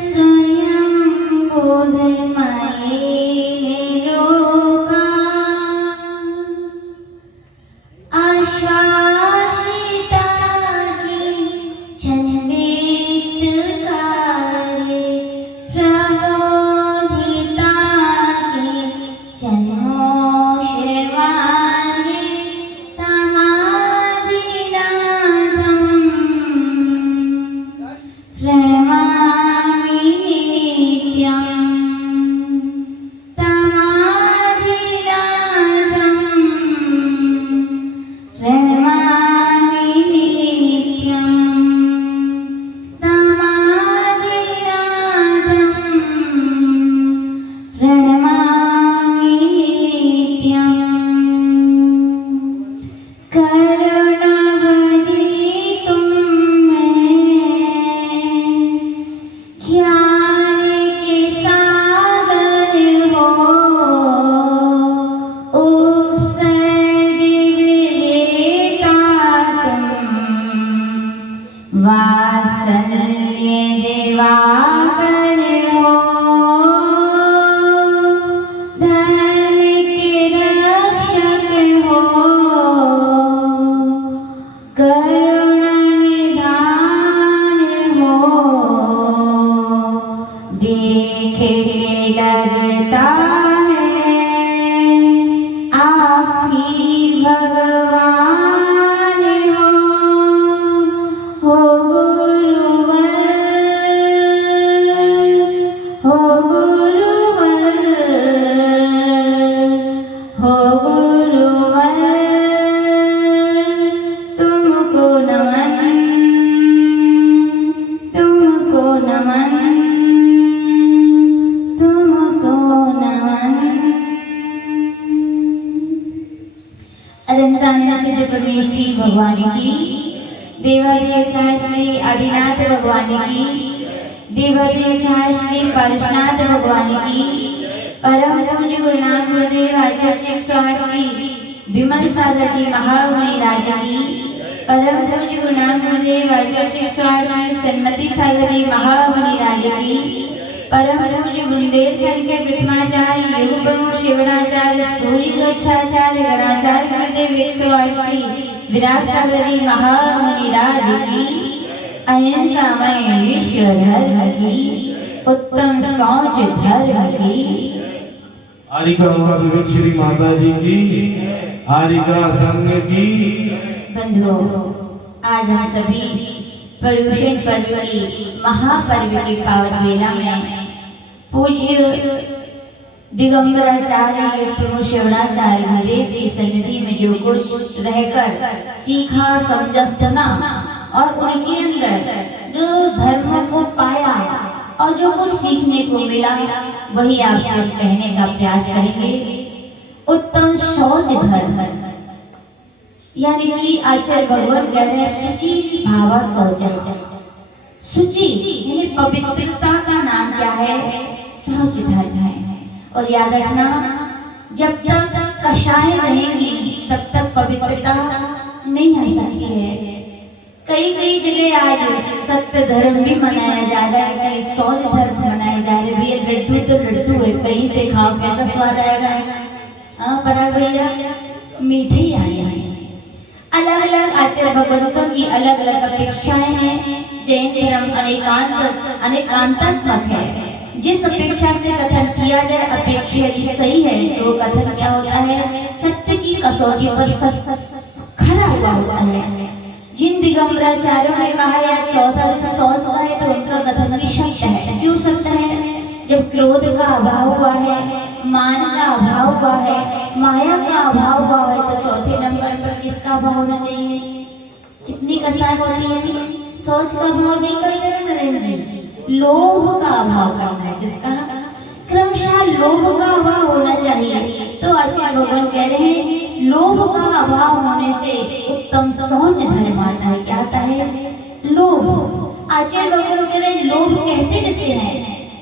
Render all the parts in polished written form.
स्वयं बोधमयी लोका आश्वासिता की जन्मेत्कारे प्रबोधिता की जन्मोषवारे तमादिनाथं प्रणमामि नित्यं तमादिनाथं प्रणमामि नित्यं तमादिनाथं प्रणमामि नित्यं करुणावतीं ज्ञान के सागर हो उपसर्ग विजेता तुम वात्सल्य दिवाकर हो धर्म के रक्षक हो करुणा निधान हो देख के लगता है आप ही भगवान हो गुरुवर हो गुरुवर हो गुरुवर तुमको नमन तुमको नमन तुमको नमन। अनंतानंद सिद्ध परमेष्ठी भगवान की, देवादेवता श्री आदिनाथ भगवान की, देवादेवता श्री पारसनाथ भगवान की, परम पूज्य गुरु नानक गुरुदेव आचार्य स्वामी श्री विमल सागर जी महामुनि राज की, परम पूज्य गुरु नानक गुरुदेव आचार्य स्वामी श्री सन्मति सागर जी महामुनि राज की, परम पूज्य बुंदेलखंड के प्रथमाचार्य योग प्रमुख शिवनाचार्य सूर्य गच्छाचार्य गणाचार्य गुरुदेव 108 श्री विराट सागर जी महामुनि राज की, अहिंसामय विश्व धर्म की, उत्तम सोच धर्म की। आरिका महाविवेक श्री माता जी की, आरिका संघ की। बंधुओं, आज हम सभी पर्युषण पर्व की महापर्व की पावन बेला में पूज्य दिगंबराचार्य प्रमुख शिवनाचार्य गुरुदेव की सन्निधि में जो कुछ रहकर सीखा समझा सुना और उनके अंदर जो धर्म को पाया और जो कुछ सीखने को मिला वही आपसे कहने का प्रयास करेंगे। उत्तम शौच धर्म यानी कि आचार्य भगवान कह रहे हैं शुचि भावा शौच। शुचि यानी पवित्रता का नाम क्या है? शौच धर्म है। और याद रखना, जब तक कषाय रहेंगी तब तक पवित्रता नहीं आ सकती है। कई जगह आज सत्य धर्म भी मनाया जा रहा है, कहीं शौच धर्म मनाया जा रहा है। भैया लड्डू तो लड्डू है, कहीं से खाओ कैसा स्वाद आएगा। हाँ पराग भैया, मीठे ही आया है। अलग अलग आचार्य भगवंतों की अलग अलग अपेक्षाएं हैं। जैन धर्म अनेकांतात्मक है। जिस अपेक्षा से कथन किया जाए अपेक्षा यदि सही है तो कथन क्या होता है? सत्य की कसौटी पर सत्य खरा हुआ होता है। जिन दिगंबराचार्यों ने कहा या 14 दिन शौच का है तो उनका कथन भी सत्य है। क्यों सत्य है? जब क्रोध का अभाव हुआ है, मान का अभाव हुआ है, माया का अभाव हुआ है तो चौथे नंबर पर किसका अभाव होना चाहिए? कितनी कसाई होती है? शौच का अभाव नहीं करते नरेंद्र जी, लोभ का अभाव करना है। किसका? क्रमशः लोभ का अभाव होना चाहिए। तो आचार्य भगवान कह रहे हैं लोभ का अभाव होने से उत्तम शौच धर्म आता है। क्या आता है? लोभ। आचार्य भगवान कह रहे हैं लोभ कहते किसे हैं?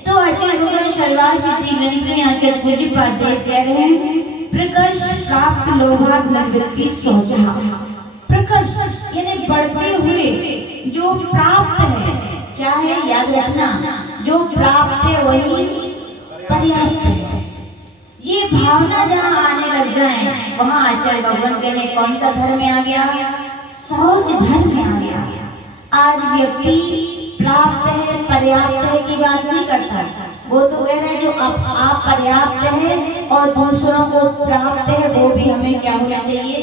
तो आचार्य भगवान सर्वार्थ सिद्धि ग्रंथ में आचार्य पूज्यपाद देव कह रहे हैं प्रकर्ष प्राप्त लोभात् निवृत्ति शौचः। प्रकर्ष यानी बढ़ते हुए जो प्राप्त है, क्या है याद रखना, जो प्राप्त है वही पर्याप्त है। ये भावना जहाँ आने लग जाए वहाँ आचार्य भगवान कहने कौन सा धर्म में आ गया, शौच धर्म में आ गया। आज व्यक्ति प्राप्त है पर्याप्त है की बात नहीं करता, वो तो कह रहा है जो आप पर्याप्त है और दूसरों को प्राप्त है वो भी हमें क्या होना चाहिए,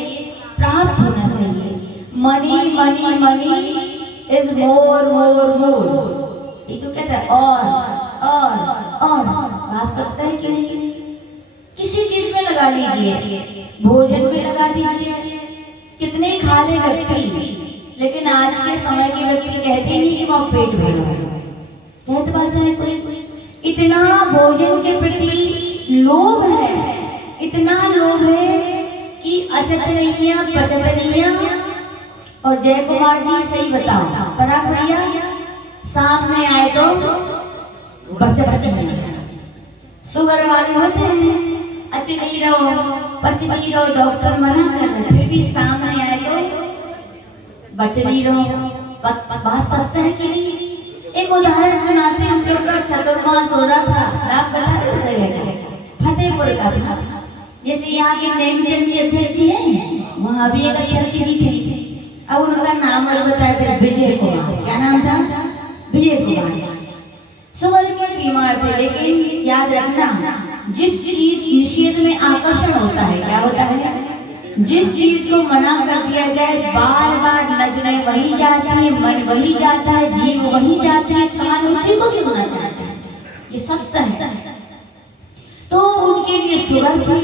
प्राप्त होना चाहिए। Money money money is more more more, ये तो कहता है और बात सकता है कि नहीं। किसी चीज में लगा लीजिए, भोजन में लगा दीजिए, कितने ही खा ले व्यक्ति, लेकिन आज के समय के व्यक्ति कहते नहीं कि वह पेट भर रहा है, कहते बात है कोई। इतना भोजन के प्रति लोभ है, इतना लोभ है कि अचतनीय पचतनीय। और जय कुमार जी सही बताओ, पराग भैया सामने आए तो बचत नहीं, शुगर वाले होते हैं अच नहीं रहो पच नहीं रहो, डॉक्टर मना कर रहे, फिर भी सामने आए तो बच नहीं रहो। बात सकता है कि नहीं। एक उदाहरण सुनाते हैं, हम लोग का चतुर्मास हो रहा था, नाम बता फतेहपुर का था। जैसे यहाँ के नेमचंद जी अध्यक्ष जी हैं, वहाँ भी एक अध्यक्ष जी थे। अब उनका नाम और बताया था विजय कुमार, क्या नाम था, विजय कुमार जी। शुगर के बीमार थे, लेकिन याद रखना जिस चीज निषेध में आकर्षण होता है, क्या होता है, जिस चीज को मना कर दिया जाए बार बार नजरें वही जाती है, मन वही जाता है, जीव वही जाती है, कान उसी को सुनना चाहते हैं, ये सत्य है। तो उनके लिए शुगर थी,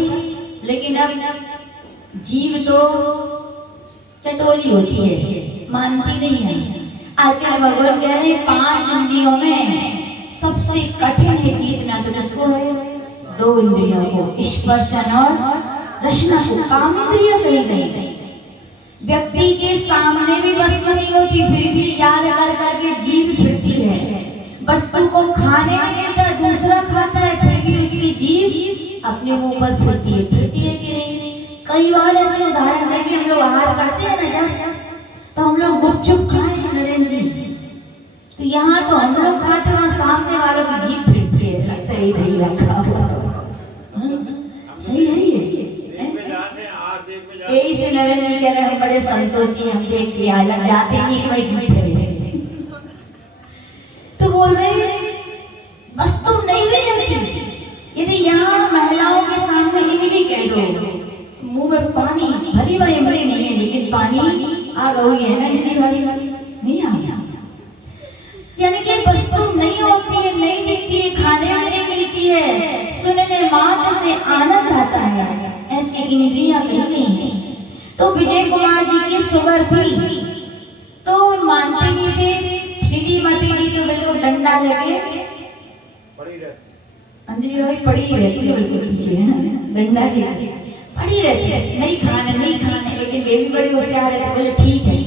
लेकिन अब जीव तो चटोली होती है, मानती नहीं है। आचार्य भगवान कह रहे 5 इंद्रियों में सबसे कठिन है जीतना, तो किसको है, 2 इंद्रियों को, स्पर्शन और रचना को। काम इंद्रियां कही गई, व्यक्ति के सामने भी वस्तु नहीं होती, फिर भी याद कर करके जीभ फिरती है। वस्तु को खाने में मिलता है, दूसरा खाता है, फिर भी उसकी जीभ अपने मुंह पर फिरती है कि नहीं। कई बार ऐसे उदाहरण देके हम लोग आहार करते हैं ना, जब तो हम लोग गुपचुप खाए नरेंद्र जी, तो यहाँ तो हम लोग खाते, वहाँ सामने वालों की जीभ फिरती है, लगता है नहीं रखा हुआ। सही है ये, यही से नरेंद्र जी कह रहे हैं बड़े संतोष जी, हम देख के आ जाते नहीं कि भाई जीभ फिरे, तो बोल रहे बस तुम नहीं भी रहती। यदि यहाँ महिलाओं के सामने इमली कह दो, मुंह में पानी, भली भाई इमली नहीं है लेकिन पानी आ गई है ना दीदी भाई, नहीं आ गया, यानी कि वस्तु नहीं होती है, नहीं दिखती है, खाने में नहीं मिलती है, सुनने मात्र से आनंद आता है, ऐसी इंद्रियां कही हैं। तो विजय कुमार जी की शुगर थी, तो मानते नहीं थे। श्रीमती जी तो बिल्कुल डंडा लगे पड़ी रहती, अंजलि भाई पड़ी रहती है बिल्कुल पीछे, डंडा की पड़ी रहती है, नहीं खाने, लेकिन वे भी बड़ी होशियार है, बोले ठीक है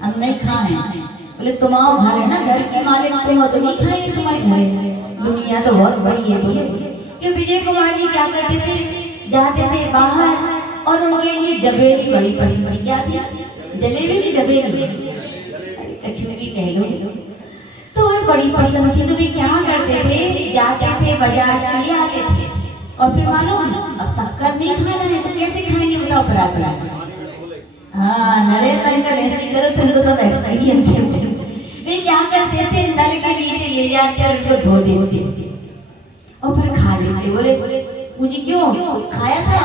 हम नहीं खाए। बोले तुम आओ घर है ना, घर की मालिक तुम हो, तो नहीं खाएंगे तुम्हारे घर है, दुनिया तो बहुत बड़ी है। बोले क्यों विजय कुमार जी क्या करते थे, जाते थे बाहर और उनके लिए जलेबी बड़ी पसंद थी। क्या थी, जलेबी की जलेबी, कचौरी कह लो, तो वे बड़ी पसंद थी। तो वे क्या करते थे, जाते थे बाजार से ले आते थे, और फिर मालूम अब शक्कर नहीं खाना है तो कैसे खाएंगे, बताओ पराठा। हाँ नरेंद्र का रेसिपी करो, तुमको सब एक्सपीरियंस है। वे क्या करते थे, नल के नीचे ले जाकर उनको धो देते और फिर खा लेते। बोले मुझे क्यों, कुछ खाया था।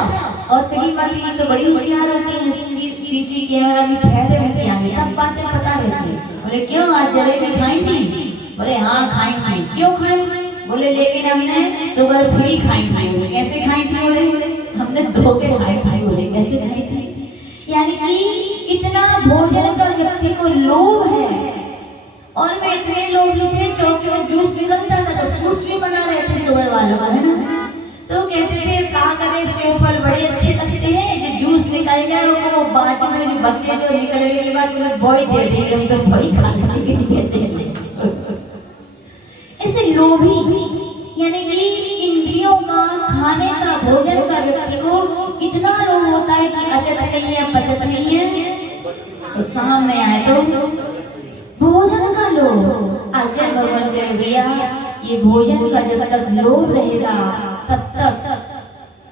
और श्रीमती तो बड़ी होशियार होती है, सीसी कैमरा भी फैले उनके आगे, सब बातें पता रहती है। बोले क्यों आज जलेबी खाई थी, बोले हाँ खाई थी। क्यों खाई, बोले लेकिन हमने शुगर फ्री खाई थी। बोले कैसे खाई थी, बोले हमने धो के खाई थी। बोले कैसे खाई थी, यानी कि इतना भोजन का व्यक्ति को लोभ है। और मैं इतने लोग थे, चौके में जूस निकलता था तो फ्रूट्स भी बना रहे थे शुगर वालों का, है ना। तो कहते थे क्या करे, सेब फल बड़े अच्छे लगते हैं, जो जूस निकल जाए वो बाजू में जो बच्चे जो निकलने के बाद उन्हें बॉय दे देंगे, हम तो बॉय खाने के लिए देते हैं। ऐसे लोभी, यानी कि इंद्रियों का, खाने का, भोजन का व्यक्ति को इतना लोभ होता है कि अचत नहीं है, पचत नहीं है, तो सामने आए तो भोजन का लोभ। आचार्य भगवान कह रहे भैया ये भोजन का जब तक लोभ रहेगा तब तक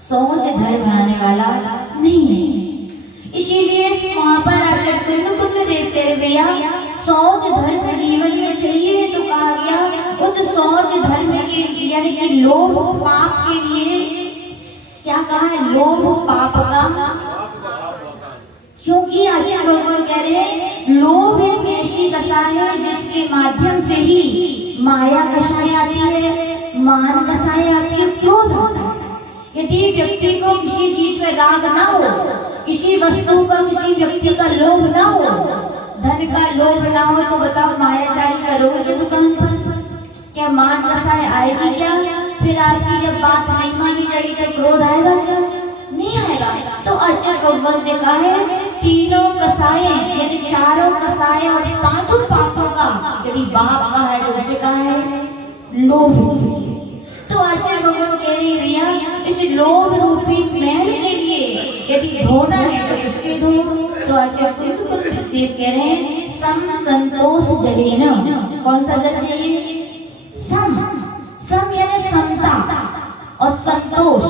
सोच धर्म आने वाला नहीं है। इसीलिए वहां पर आचार्य कुंद देव कह रहे भैया सोच धर्म जीवन में चाहिए तो कहा गया उस सोच धर्म के यानी कि लोभ पाप के लिए क्या कहा है, लोभ पाप का। क्योंकि आचार्य भगवान कह रहे हैं लोभ एक ऐसी दशा है जिसके माध्यम से ही माया दशाएं आती है, मान दशाएं आती है, क्रोध आता है। यदि व्यक्ति को किसी चीज में राग ना हो, किसी वस्तु का किसी व्यक्ति का लोभ ना हो, धन का लोभ ना हो, तो बताओ मायाचारी का रोग के दुकान पर क्या मान दशाएं आएगी क्या? फिर आपकी जब बात नहीं मानी जाएगी तो क्रोध आएगा क्या? नहीं आएगा। तो आचार्य भगवान ने कहा है तीनों कसाएं यानी चारों कसाएं और पांचों पापों का यदि बाप का है तो उसे कहा है लोभ। तो आचार्य भगवान कह रहे भैया इस लोभ रूपी मैल के लिए यदि धोना है तो किससे धो? तो आचार्य कुंद देव कह रहे हैं सम संतोष जलेना। कौन सा जल चाहिए? सम। सम यानी समता और संतोष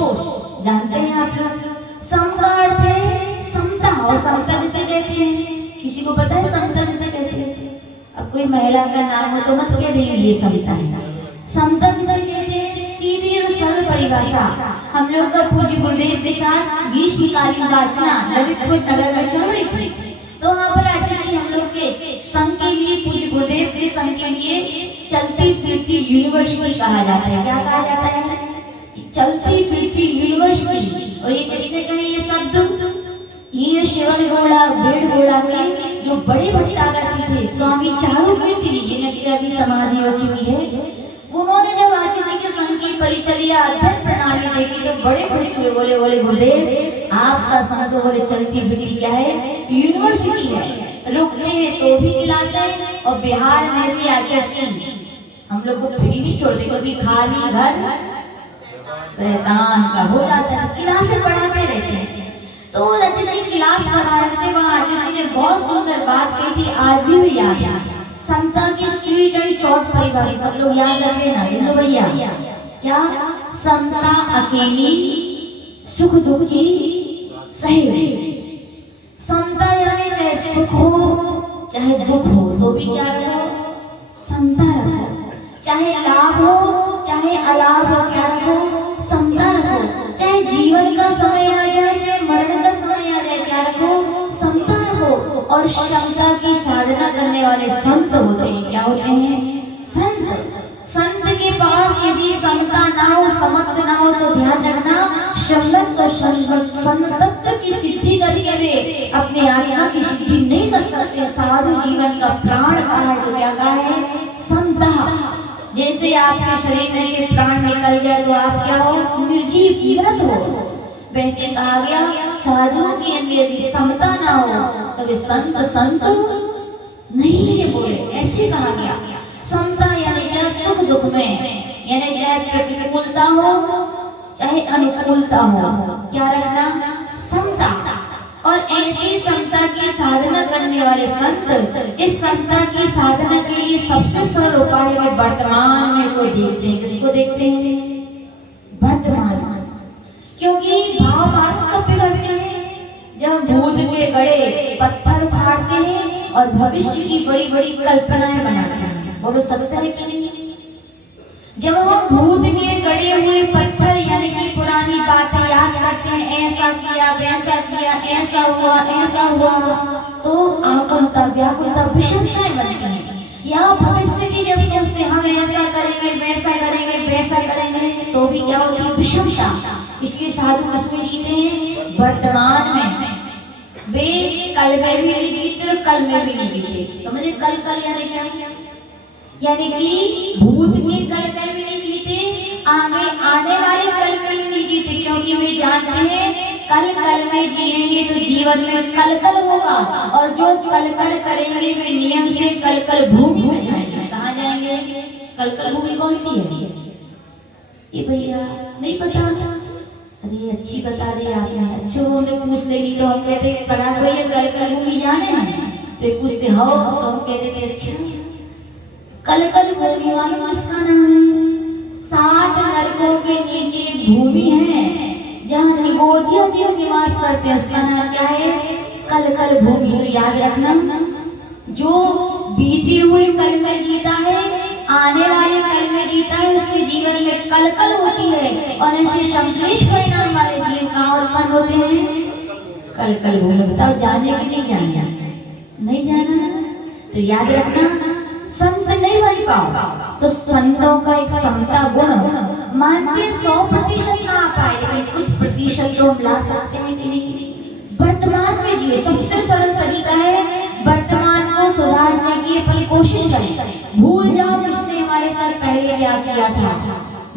जानते हैं आप लोग। सम का अर्थ है समता और समता किसे कहते हैं? किसी को पता है समता किसे कहते हैं? अब कोई महिला का नाम हो तो मत कह देंगे ये समता है। समता किसे कहते हैं? सीधी और सरल परिभाषा हम लोग का पूज्य गुरुदेव के साथ ग्रीष्मकालीन वाचना ललितपुर नगर में चल रही थी। तो वहाँ पर आदि हम लोग के संघ के लिए पूज्य गुरुदेव के संघ के लिए चलती फिरती यूनिवर्सिटी कहा जाता है। क्या कहा जाता है? चलती फिरती यूनिवर्सिटी। और ये किसने कहे ये शब्द? ये शिवन गौड़ा बेड़ गौड़ा के जो बड़े भट्टारकी थे स्वामी चारुकीर्ति जी जिनकी अभी समाधि हो चुकी है, उन्होंने जब आचार्य के संघ की परिचर्या अध्ययन प्रणाली देखी तो बड़े खुश हुए। बोले बोले गुरुदेव आपका संघ तो बोले चलती फिरती क्या है, यूनिवर्सिटी है। रुकते हैं तो भी क्लास है और बिहार में भी आचार्य हम लोग को फ्री नहीं छोड़ते क्योंकि खाली घर शैतान का हो जाता है। क्लासें पढ़ाते रहते हैं। तो आचार्य क्लास पढ़ा रहे थे, वहाँ आचार्य ने बहुत सुंदर बात कही थी, आज भी मुझे याद है। समता की स्वीट एंड शॉर्ट परिभाषा सब लोग याद रख लेना। लो भैया क्या? समता अकेली सुख दुख की सहेली। समता यानी चाहे सुख हो चाहे दुख हो तो भी क्या रखो? समता रखो। चाहे लाभ हो चाहे अलाभ हो क्या रखो? समता रखो। चाहे जीवन का समय आ जाए चाहे मरण का समय आ जाए क्या रखो? समता रखो। और क्षमता की साधना करने वाले संत होते हैं। क्या होते हैं? संत। संत के पास यदि समता ना हो, समत्व ना हो तो ध्यान रखना शमत तो संतत्व की सिद्धि करके वे अपने आत्मा की सिद्धि नहीं कर सकते। साधु जीवन का प्राण कहा है तो क्या कहा है? समता। जैसे आपके शरीर में से प्राण निकल जाए तो आप क्या हो? निर्जीव मृत हो। वैसे कहा गया साधुओं के अंदर यदि समता ना हो तो वे संत नहीं है। बोले ऐसे कहा गया। समता यानी क्या? सुख दुख में यानी चाहे प्रतिकूलता हो चाहे अनुकूलता हो क्या रखना? समता। और ऐसी समता की साधना करने वाले संत इस समता की साधना के लिए सबसे सरल उपाय में वर्तमान में को देखते हैं। किसको देखते हैं? वर्तमान। क्योंकि भाव मार्ग कब बिगड़ते हैं? जब भूत के गड़े पत्थर उखाड़ते हैं और भविष्य की बड़ी बड़ी कल्पनाएं बनाते हैं। बोलो सत्य है कि नहीं? जब हम भूत के गड़े हुए पत्थर यानी कि पुरानी बातें याद करते हैं, ऐसा किया वैसा किया, ऐसा हुआ, तो आकुलता व्याकुलता विषमताएं बनती हैं। या भविष्य की जब सोचते हम ऐसा करेंगे वैसा करेंगे तो भी क्या होती है? विषमता। इसलिए साधु किसमें जीते हैं? वर्तमान में। वे कल में भी नहीं जीते और कल में भी नहीं जीते। समझे? कल यानी क्या? यानी कि भूत में कल में भी नहीं जीते, आने वाले कल में भी नहीं जीते, क्योंकि वे जानते हैं कल में जिएंगे तो जीवन में कल होगा। और जो कल करेंगे वे नियम से कल भूमि में जाएंगे। कहाँ जाएंगे? कल भूमि कौन सी है? ये भैया नहीं पता? अरे अच्छी बता दी आपने। अच्छो ने पूछ लेगी तो हम कहते पराग भैया कल भूमि जाने ना, तो पूछते हो तो हम कहते अच्छा कल कल भूमि मालूम किसका नाम है? 7 नरकों के नीचे एक भूमि है जहाँ निगोदिया जीव निवास करते हैं, उसका नाम क्या है? कल कल भूमि। तो याद रखना, जो बीती हुई कल में जीता है, आने वाले कल में जीता है, उसके जीवन में कल कल होती है। और ऐसे संश्लेष परिणाम वाले जीव कहाँ उत्पन्न होते हैं? कल कल भूमि। बताओ, जाने की नहीं जाना? नहीं जाना। तो याद रखना, संत नहीं बन पाओ तो संतों का एक समता गुण मानते 100% ना आ पाए, लेकिन कुछ प्रतिशत तो हम ला सकते हैं कि नहीं? वर्तमान में जियो। सबसे सरल तरीका है वर्तमान को सुधारने की अपन कोशिश करें। भूल जाओ किसने हमारे साथ पहले क्या किया था,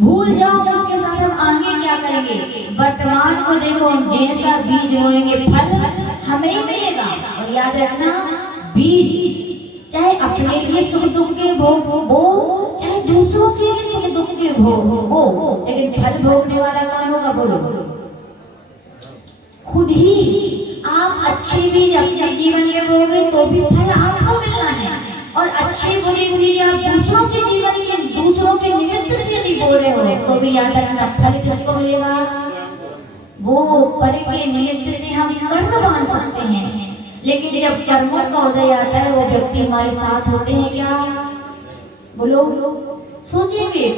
भूल जाओ उसके साथ हम आगे क्या करेंगे। वर्तमान को देखो, हम जैसा बीज बोएंगे फल हमें ही मिलेगा। और याद रखना, बीज चाहे अपने लिए सुख दुख के भोग हो, चाहे दूसरों के लिए सुख दुख के भोग हो, लेकिन फल भोगने वाला कौन होगा? बोलो, खुद ही। आप अच्छे बीज अपने जीवन में बोगे तो भी फल आपको मिलना है, और अच्छे बुरे बीज आप दूसरों के जीवन के, दूसरों के निमित्त से यदि बो रहे हो तो भी याद रखना, फल किसको मिलेगा? वो पर के निमित्त से हम कर्म मान सकते हैं, लेकिन जब कर्मों का उदय आता है वो व्यक्ति हमारे साथ होते हैं क्या? बोलो, सोचिए,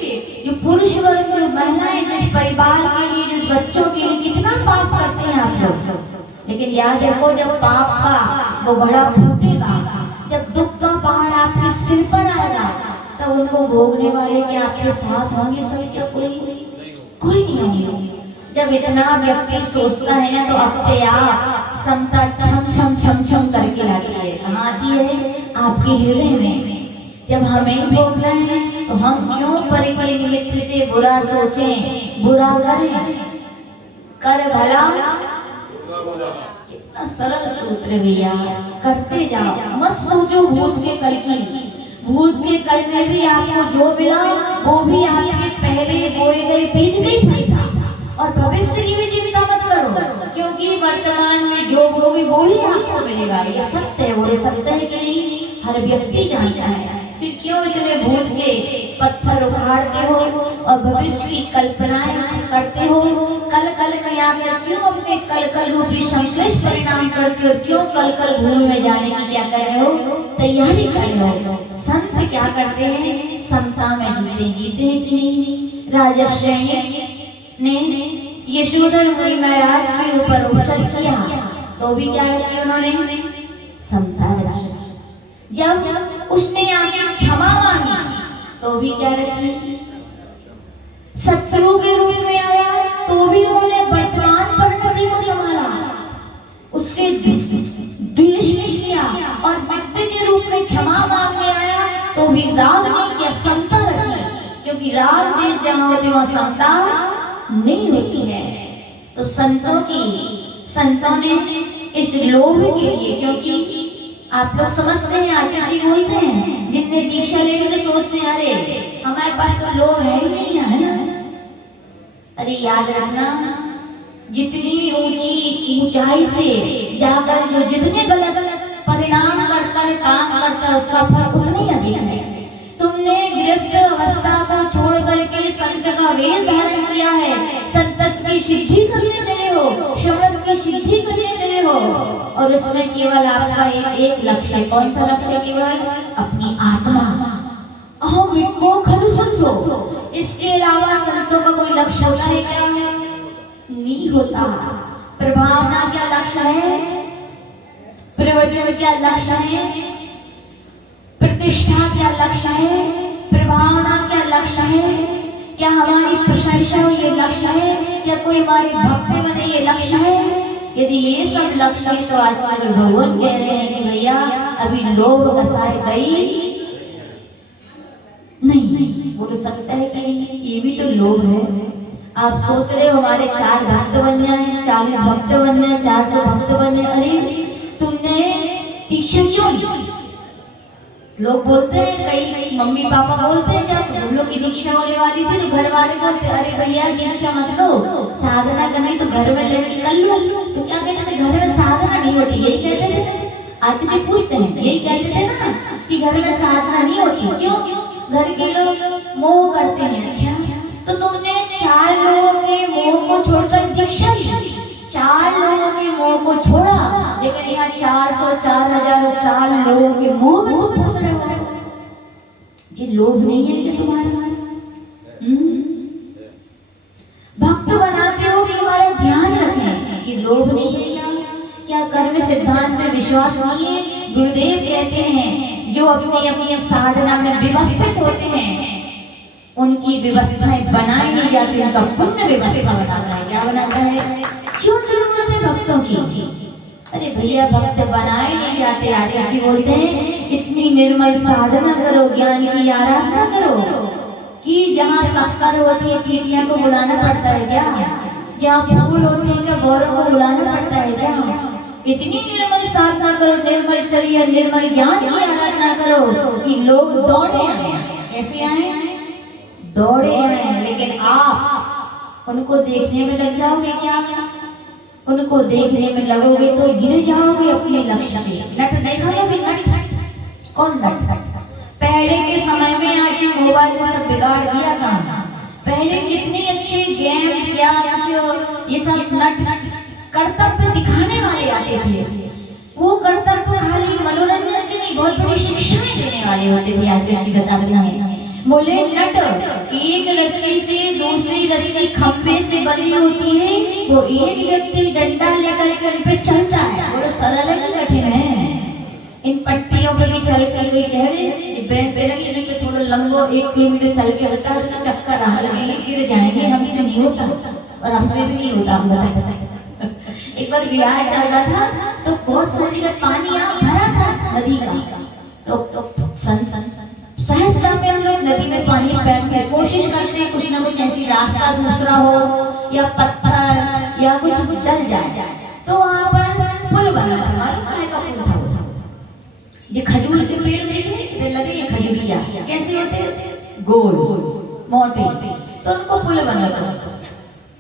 जो पुरुष वर्ग, जो महिलाएं, जिस परिवार के लिए, जिस बच्चों के लिए कितना पाप करते हैं आप लोग, लेकिन याद रखो, जब पाप का वो घड़ा फूटेगा, जब दुख का पहाड़ आपके सिर पर आएगा, तब उनको भोगने वाले क्या आपके साथ होंगे? सब क्या? कोई नहीं होंगे। जब इतना व्यक्ति सोचता है ना, तो अपने आप समता छम छम छम छम करके लाती है। कहाँ आती है? आपके हृदय में। जब हमें भोगना है तो हम क्यों परि के निमित्त से बुरा सोचें, बुरा करें? कर भला, कितना सरल सूत्र भैया, करते जाओ, मत सोचो भूत के कल की। भूत के कल में भी आपको जो मिला वो भी आपके पहले बोए गए बीज नहीं फलता, और भविष्य की भी चिंता मत करो, क्योंकि वर्तमान में जो बोगे वो ही आपको मिलेगा। ये सत्य है। बोले, सत्य है कि नहीं? हर व्यक्ति जानता है। फिर क्यों इतने भूत के पत्थर उखाड़ते हो और भविष्य की कल्पनाएं करते हो? कल कल में आकर क्यों अपने कल कल रूपी संश्लेष परिणाम करते हो? क्यों कल कल भूमि में जाने की क्या कर रहे हो? तैयारी कर रहे हो। संत क्या करते हैं? समता में जीते हैं कि नहीं? राजश्रेणी ने यशोधर मुनि महाराज के ऊपर उपचार किया तो भी क्या किया उन्होंने? समता रखी। जब उसने आके क्षमा मांगी तो भी क्या रखी? शत्रु के रूप में आया तो भी उन्होंने वर्तमान परिणति को संभाला, उससे द्वेष नहीं किया, और व्यक्ति के रूप में क्षमा मांगने आया तो भी राग नहीं किया, समता रखी। क्योंकि राग देश जहाँ होते वहाँ समता नहीं होती है। तो संतों ने इस लोभ के लिए, क्योंकि आप लोग समझते हैं, आचार्य बोलते हैं, जितने दीक्षा लेंगे तो सोचते हैं अरे हमारे पास तो लोभ है ही नहीं, है ना? अरे याद रखना, जितनी ऊंची ऊंचाई से जाकर जो जितने गलत परिणाम करता है, काम करता है, उसका फल उतना ही अधिक है। तुमने गृहस्थ अवस्था को छोड़ करके संत का वेश धारण किया है, संतत्व की सिद्धि करने चले हो, श्रवण की सिद्धि करने चले हो, और उसमें केवल आपका एक लक्ष्य। कौन सा लक्ष्य? केवल अपनी आत्मा। अहम विको खलु संतो। इसके अलावा संतों का कोई लक्ष्य होता है क्या? नहीं होता। प्रभावना क्या लक्ष्य है? प्रवचन क्या लक्ष्य है? प्रतिष्ठा क्या लक्ष्य है? प्रभावना क्या लक्ष्य है? क्या हमारी प्रशंसा हो ये लक्ष्य है? क्या कोई हमारी भक्ति बने ये लक्ष्य है? यदि ये सब लक्ष्य है तो आचार्य भगवान कह रहे हैं कि भैया अभी लोभ घसाए गई नहीं। बोल सकता है कि ये भी तो लोभ है। आप सोच रहे हो हमारे 4 भक्त बन जाए, 40 भक्त बन जाए, 400 भक्त बन जाए। अरे तुमने दीक्षा क्यों ली? लोग बोलते हैं, कई मम्मी पापा बोलते हैं, जब हम लोग की दीक्षा होने वाली थी तो घर वाले बोलते अरे भैया दीक्षा मत लो, साधना करनी तो घर में लेके कर लो। तो क्या कहते थे? घर में साधना नहीं होती, यही कहते थे। आज से पूछते हैं, यही कहते थे ना कि घर में साधना नहीं होती, क्यों? घर के लोग मोह करते हैं। अच्छा, तो तुमने 4 लोगों के मोह को छोड़कर दीक्षा ली, 4 लोगों के मोह को छोड़ा, लेकिन यहाँ 400, 4000 और 4 लोगों के मोह में तुम फंस रहे हो। ये लोभ नहीं है क्या तुम्हारा? भक्त बनाते हो कि हमारा ध्यान रखें, ये लोभ नहीं है क्या? क्या कर्म सिद्धांत में विश्वास नहीं है? गुरुदेव कहते हैं जो अपनी अपनी साधना में व्यवस्थित होते हैं उनकी व्यवस्थाएं बनाई नहीं जाती, उनका पुण्य व्यवस्था बनाता है। क्या बनाता है? क्यों जरूरत है भक्तों की? अरे भैया, भक्त बनाए नहीं जाते। आचार्य बोलते हैं इतनी निर्मल साधना करो, ज्ञान की आराधना करो कि जहाँ शक्कर होती है चीटियां को बुलाना पड़ता है क्या? जहाँ फूल होते हैं क्या गौरों को बुलाना पड़ता है क्या? इतनी निर्मल साधना करो, निर्मल चर्या, निर्मल ज्ञान की आराधना करो कि लोग दौड़े आए। कैसे आए? दौड़े आए। लेकिन आप उनको देखने में लग जाओगे क्या? उनको देखने में लगोगे तो गिर जाओगे अपने लक्ष्य से। नट देखा कभी? नट कौन? नट पहले के समय में आज मोबाइल ने सब बिगाड़ दिया काम। पहले कितनी अच्छी गेम या कुछ ये सब नट कर्तव्य दिखाने वाले आते थे। वो कर्तव्य खाली मनोरंजन के नहीं, बहुत बड़ी शिक्षाएं देने वाले होते थे। आज जैसी बता रही है, बोले नट एक रस्सी से दूसरी रस्सी खंभे से बनी होती है, वो एक व्यक्ति डंडा लेकर के उन पे चलता है। बोलो सरल है कि कठिन है? इन पट्टियों पे भी चल के कोई कह दे पे थोड़ा लंबो 1 किलोमीटर चल के बता तो चक्कर आ लगेंगे, गिर जाएंगे। हमसे नहीं होता और हमसे भी नहीं होता। हम बता एक बार बिहार चल रहा था तो बहुत सारी पानी यहाँ भरा था नदी का, तो सहजता में हम लोग नदी में पानी बैठने की कोशिश करते हैं, कुछ ना कुछ ऐसी रास्ता दूसरा हो या पत्थर या कुछ डल जाए। तो वहाँ पर पुल बना था, मालूम काहे का पुल था? ये खजूर के पेड़ देखे कितने लगे, ये खजूरिया कैसे होते हैं? गोल मोटे। तो उनको पुल बना था।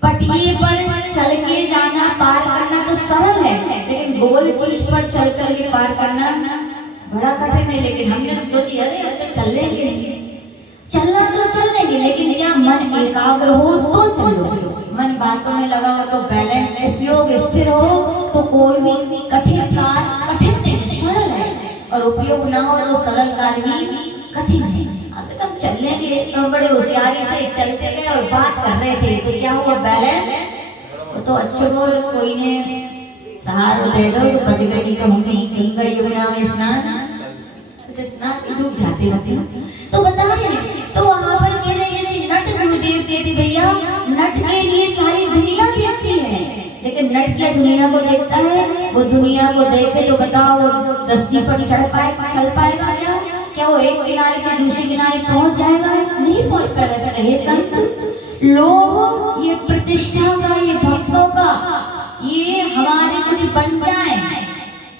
पटिए पर चल के जाना, पार करना तो सरल है, लेकिन गोल चीज पर चल कर के पार करना बड़ा कठिन है। लेकिन हमने सोची अरे हम तो चल लेंगे, चलना तो चल लेंगे, लेकिन क्या मन एकाग्र हो तो चलोगे। मन बातों में लगा हो तो बैलेंस, उपयोग स्थिर हो तो कोई भी कठिन कार्य कठिन नहीं, सरल है, और उपयोग ना हो तो सरल कार्य भी कठिन है। अब तक हम चल लेंगे तो बड़े होशियारी से चलते गए और बात कर रहे थे तो क्या हुआ? बैलेंस तो अच्छे बोल कोई ने सहारा दे दो तो बच गई। तो हम गंगा यमुना में स्नान डूब जाते होते तो बता रहे। तो वहां पर कह रहे जैसे नट गुरुदेव कहते भैया नट के लिए सारी दुनिया देखती है, लेकिन नट क्या दुनिया को देखता है? वो दुनिया को देखे तो बताओ वो रस्सी पर चल पाएगा क्या? क्या वो एक किनारे से दूसरे किनारे पहुंच जाएगा? नहीं पहुंच पाएगा। सही संत लोग ये प्रतिष्ठा का, ये भक्तों का, ये हमारे कुछ बन जाए,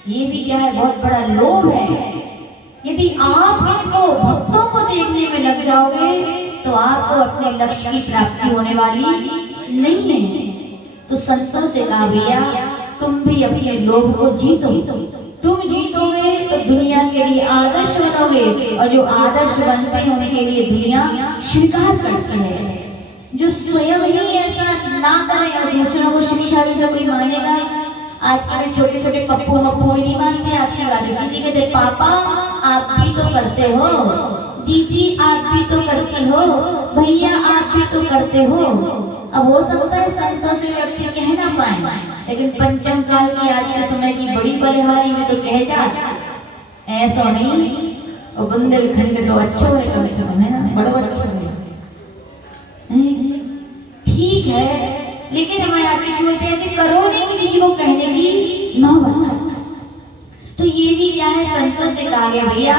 ये भी क्या है? बहुत बड़ा लोभ है। यदि आप इनको भक्तों को देखने में लग जाओगे तो आपको अपने लक्ष्य की प्राप्ति होने वाली नहीं है। तो संतों से कहा भैया तुम भी अपने लोभ को जीतो। तुम जीतोगे तो दुनिया के लिए आदर्श बनोगे, और जो आदर्श बनते हैं उनके लिए दुनिया स्वीकार करती है। जो स्वयं ही ऐसा ना करे और दूसरों को शिक्षा दे तो कोई मानेगा? आजकल छोटे छोटे पप्पू मप्पू नहीं मानते, आपकी बात सीधी कहते पापा आप भी तो करते हो, दीदी आप भी तो करती हो, भैया आप भी तो करते हो। अब हो सकता है संतों से व्यक्ति कह ना पाए, लेकिन पंचम काल की आज के समय की बड़ी बलिहारी में तो कह जाता ऐसा नहीं। और बुंदेलखंड तो अच्छा है, कम से कम है ना, बड़ा अच्छा है, ठीक है। लेकिन हमारे आगे बोलते ऐसे करो नहीं कि किसी को कहने की नौबत। तो ये भी क्या है? संतों से कहा गया भैया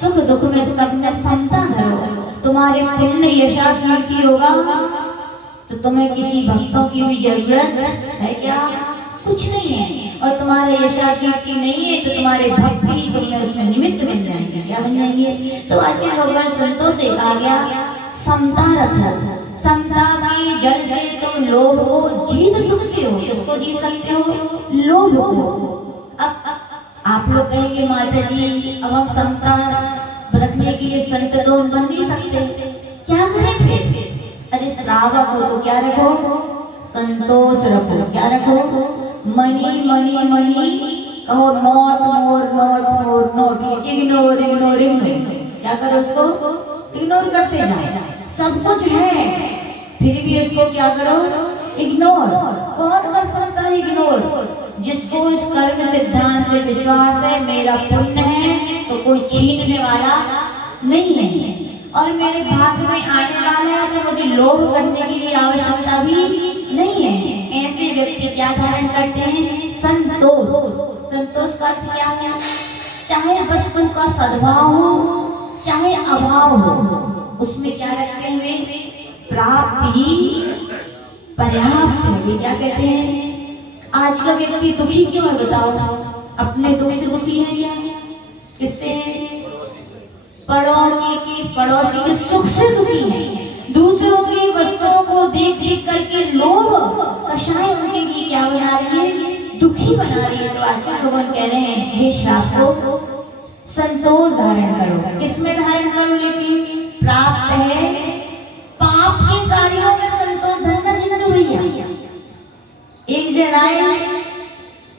सुख दुख में सब में समता धरो। तुम्हारे पुण्य यशा कीर्ति होगा तो तुम्हें किसी भक्तों की भी जरूरत है क्या? कुछ नहीं है। और तुम्हारे यशा कीर्ति नहीं है तो तुम्हारे भक्त ही तुम्हें उसमें निमित्त बन जाएंगे। क्या बन जाएंगे? तो आज भगवान संतों से कहा गया समता रखो। समता के जल से तुम लोभ को जीत सकते हो। किसको जीत सकते हो? लोभ को। अब आप आप लोग कहेंगे माता जी अब हम समता रखने के लिए संत तो बन नहीं सकते, क्या करें फिर? अरे श्रावक हो तो क्या रखो? संतोष रखो। क्या रखो? मनी मनी मनी कहो, not more not more not, ignore ignore ignore. क्या करो उसको? इग्नोर करते जाओ। सब कुछ है फिर भी उसको क्या करो? इग्नोर। कौन कर सकता है इग्नोर? जिसको इस कर्म सिद्धांत में विश्वास है, मेरा पुण्य है तो कोई छीनने वाला नहीं है, और मेरे भाग्य में आने वाला है तो मुझे लोभ करने की भी आवश्यकता भी नहीं है, ऐसे व्यक्ति क्या धारण करते हैं? संतोष। संतोष का अर्थ क्या है? चाहे बचपन का सद्भाव हो चाहे अभाव हो, उसमें क्या रखते हुए? प्राप्त ही पर्याप्त है। क्या कहते हैं? आज का व्यक्ति दुखी क्यों है बताओ? अपने दुख से दुखी है क्या? किससे? पड़ोसी के सुख से दुखी है। दूसरों की वस्तुओं को देख देख करके लोभ कषाय उनके लिए क्या बना रही है? दुखी बना रही है। तो आजकल लोग कह रहे हैं हे श्राप को संतोष धारण करो। किसमें धारण करो? लेकिन प्राप्त है पाप के कार्यों में संतोष धरना जिंदू भैया। एक जन आए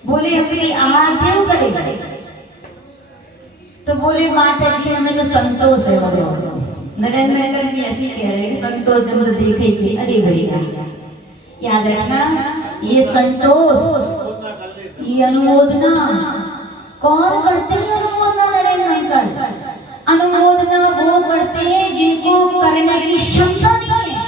बोले अपनी आहार देव करेगा, तो बोले माता जी हमें तो संतोष है। नरेंद्र भी ऐसे कह रहे हैं संतोष है, मुझे देखे ही। अरे भैया याद रखना, ये संतोष, ये अनुमोदना कौन करते हैं? अनुमोदना नरेंद्र, अनुमोदना वो करते हैं जिनको करने की क्षमता नहीं है।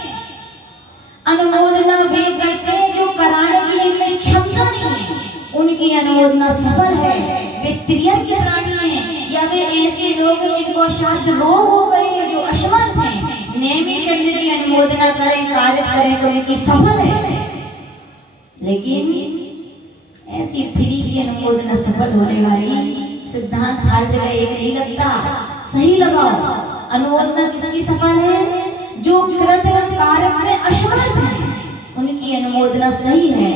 अनुमोदना वे करते हैं जो कराने की इनमें क्षमता नहीं है, उनकी अनुमोदना सफल है। वे त्रियज्ञ प्राणी हैं, या वे ऐसे लोग हैं जिनको असाध्य रोग हो गए हैं, जो असमर्थ हैं, नेमी चंद्र की अनुमोदना करें, कार्य करें तो उनकी सफल है। लेकिन ऐसी फ्री की अनुमोदना सफल होने वाली सिद्धांत हर जगह एक नहीं लगता। सही लगाओ, अनुमोदना किसकी सफल है? जो कृत कार्य में असमर्थ है, उनकी अनुमोदना सही है।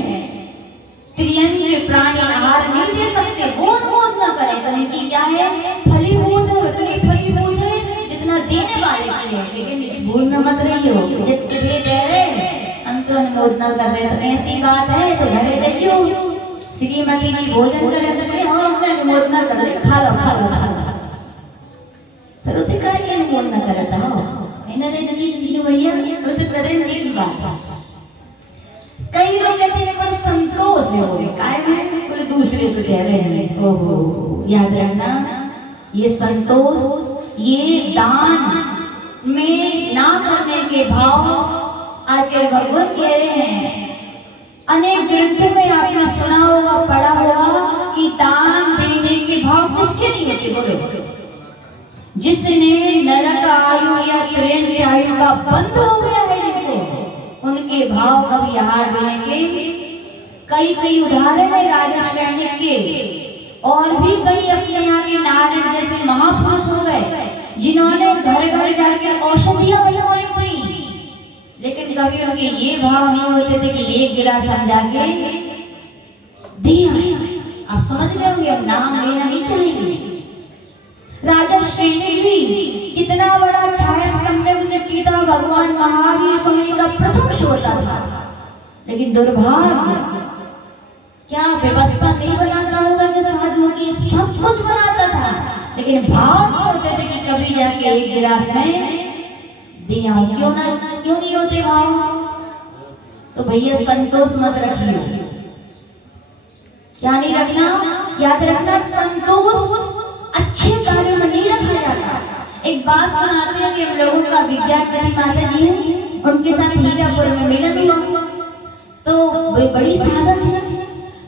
त्रियंज प्राणी आहार नहीं दे सकते, वो अनुमोदना करें तो उनकी क्या है? फलीभूत है, उतनी फलीभूत है जितना देने वाले की है। लेकिन इस भूल में मत रहियो, जितने दे रहे हम तो अनुमोदना कर रहे, तो ऐसी बात है तो घरे जाइयो, श्रीमती जी भोजन करें तो हमने अनुमोदना कर ले, खा लो खा लो खा लो। फिर उसे का अनुमोदना करता हो नरेंद्र जी भैया, वो तो नरेंद्र जी की बात है। कई लोग कहते हैं पर संतोष है वो काय में, बोले दूसरे तो कह रहे हैं। ओहो, याद रखना, ये संतोष ये दान में ना करने के भाव आचार्य भगवान कह रहे हैं। अनेक ग्रंथों में आपने सुना होगा, पढ़ा होगा कि दान देने के भाव किसके लिए होते? बोलो, जिसने नरक आयु या त्रेन आयु का बंद हो गया है जिनको, उनके भाव कभी आहार देने के कई उदाहरण है राजा सैनिक के, और भी कई अपने यहाँ के नारायण जैसे महापुरुष हो गए जिन्होंने घर घर जाकर औषधियां बनवाई थी, लेकिन कभी उनके ये भाव नहीं होते थे कि एक गिलास हम जाके दिया। आप समझ गए होंगे, अब नाम लेना नहीं चाहिए। राजा सैनिक भी कितना बड़ा छायक सम्यक व्यक्ति था, भगवान महावीर स्वामी का प्रथम श्रोता था, लेकिन दुर्भाग्य क्या व्यवस्था नहीं बनाता होगा कि साधुओं की सब कुछ बनाता था, लेकिन भाव नहीं होते थे कि कभी जाके एक गिलास में दिया। क्यों नहीं होते भाव? तो भैया संतोष मत रखियो। क्या नहीं रखना? याद रखना, संतोष अच्छे कार्यों में नहीं रखा जाता। एक बात सुनाते हैं कि हम लोगों का विज्ञान माता जी है, उनके साथ हीरापुर में मिलन हुआ, तो वे बड़ी साधक है।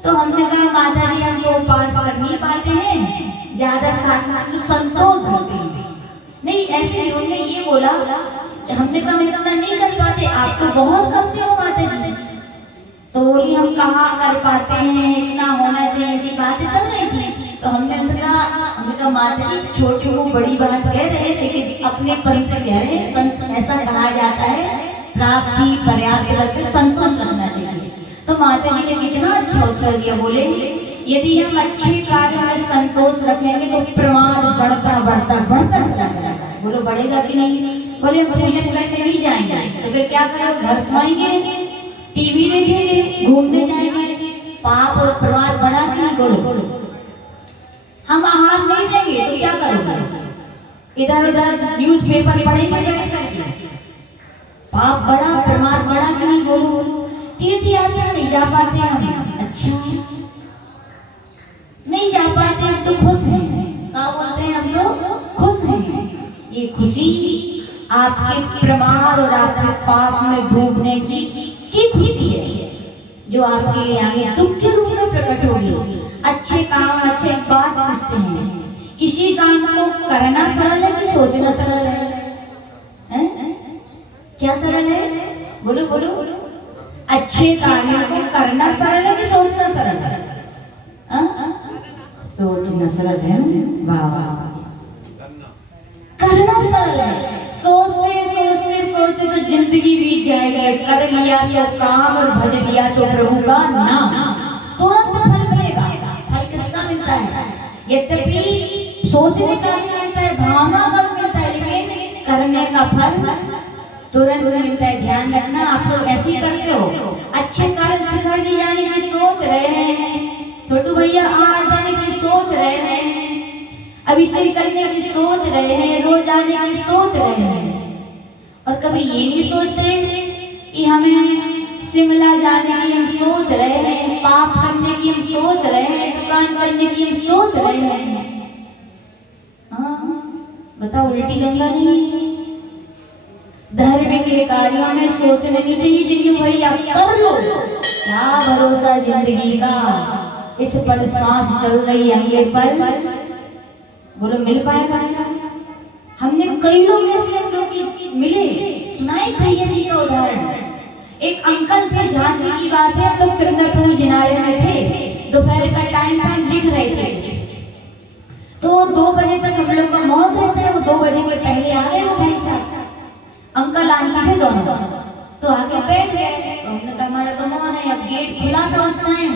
तो हमने कहा माता जी हम तो उपास कर नहीं पाते हैं, ज्यादा साधना तो संतोष होते हैं। नहीं, ऐसे नहीं, उन्होंने ये बोला कि हमने कहा हम इतना नहीं कर पाते, आप तो बहुत करते हो माता जी। तो बोली हम कहाँ कर पाते हैं, इतना होना चाहिए, ऐसी बातें चल रही थी। तो हमने उनसे कहा माता जी छोटी वो बड़ी बात कह रहे, लेकिन अपने पन से कह रहे, संत ऐसा कहा जाता है प्राप्ति पर्याप्त करके संतोष रखना चाहिए। तो माता जी ने कितना अच्छा उत्तर दिया, बोले यदि हम अच्छे कार्यों में संतोष रखेंगे तो प्रमाद बढ़ता बढ़ता बढ़ता चला जाएगा। बोलो बढ़ेगा कि नहीं? बोले पूजन करने नहीं जाएंगे तो फिर क्या करोगे? घर सोएंगे, टीवी देखेंगे, घूमने जाएंगे, पाप और प्रमाद बढ़ा कि नहीं? बोलो हम आहार नहीं देंगे तो क्या करोगे? इधर उधर न्यूज़पेपर पढ़ेंगे बैठ करके, पाप बढ़ा प्रमाद बढ़ा कि नहीं? बोलो तीर्थ यात्रा नहीं जा पाते हम, अच्छा नहीं जा पाते हम तो खुश हैं। क्या बोलते हैं हम लोग? खुश हैं। ये खुशी आपके प्रमाद और आपके पाप में डूबने की खुशी है, जो आपके लिए आगे दुख के रूप में प्रकट होगी। अच्छे काम अच्छे बात पूछते हैं। किसी काम को करना सरल है कि सोचना सरल है? क्या सरल है? बोलो बोलो। अच्छे कार्यों को करना सरल है कि सोचना सरल है? सोचना सरल है। वाह वाह, करना सरल है। सोचते सोचते सोचते तो जिंदगी बीत जाएगी। कर लिया तो काम और भज लिया तो प्रभु का नाम, तुरंत फल मिलेगा। फल किसका मिलता है? यद्यपि सोचने का भी मिलता है, भावना का भी मिलता है, लेकिन करने का फल तुरंत मिलता है। ध्यान रखना, आप लोग ऐसे ही करते हो। अच्छे कार्य शिखर जी जाने की सोच रहे हैं, छोटू भैया आहार देने की सोच रहे हैं, अभिषेक करने की सोच रहे हैं, रोज आने की सोच रहे हैं, और कभी ये नहीं सोचते कि हमें शिमला जाने की हम सोच रहे हैं, पाप करने की हम सोच रहे हैं, दुकान करने की हम सोच रहे हैं। हाँ बताओ, उल्टी गंगा नहीं? धर्म के कार्यों में सोचने नहीं चाहिए। जिन्नू भैया कर लो, क्या भरोसा जिंदगी का, इस पल सांस चल रही अगले पल बोलो मिल पाएगा क्या? हमने कई लोग ऐसे लोग मिले, सुनाए भैया जी का उदाहरण। एक अंकल थे, झांसी की बात है, हम लोग चंद्रपुर जिनारे में थे, दोपहर का टाइम था, लिख रहे थे कुछ, तो 2 बजे तक हम लोग का मौन रहता है। वो 2 बजे के पहले आ गए वो भाई साहब, अंकल आंटी थे दोनों, तो आके बैठ गए। तो हमने कहा हमारा तो मौन है, अब गेट खुला था उस टाइम,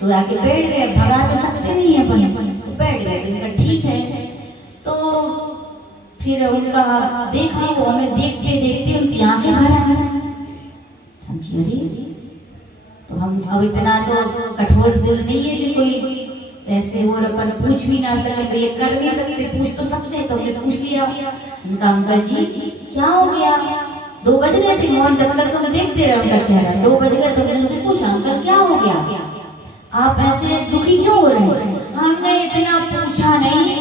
तो आके बैठ गए। भगा तो सकते नहीं है अपन, तो बैठ गए। उनका ठीक है। तो फिर उनका देखा, वो हमें देखते देखते उनकी आंखें भर आ गई। तो हम अब इतना तो कठोर दिल नहीं है कि कोई ऐसे और अपन पूछ भी ना सके, ये कर नहीं सकते, पूछ तो सकते, तो हमने पूछ लिया। उनका अंकल जी क्या हो गया? 2 बज गए थे, मोहन जब तक हम देखते रहे उनका चेहरा, 2 बज गए तो हमने उनसे पूछा अंकल क्या हो गया, आप ऐसे दुखी क्यों हो रहे हैं? हमने इतना पूछा नहीं,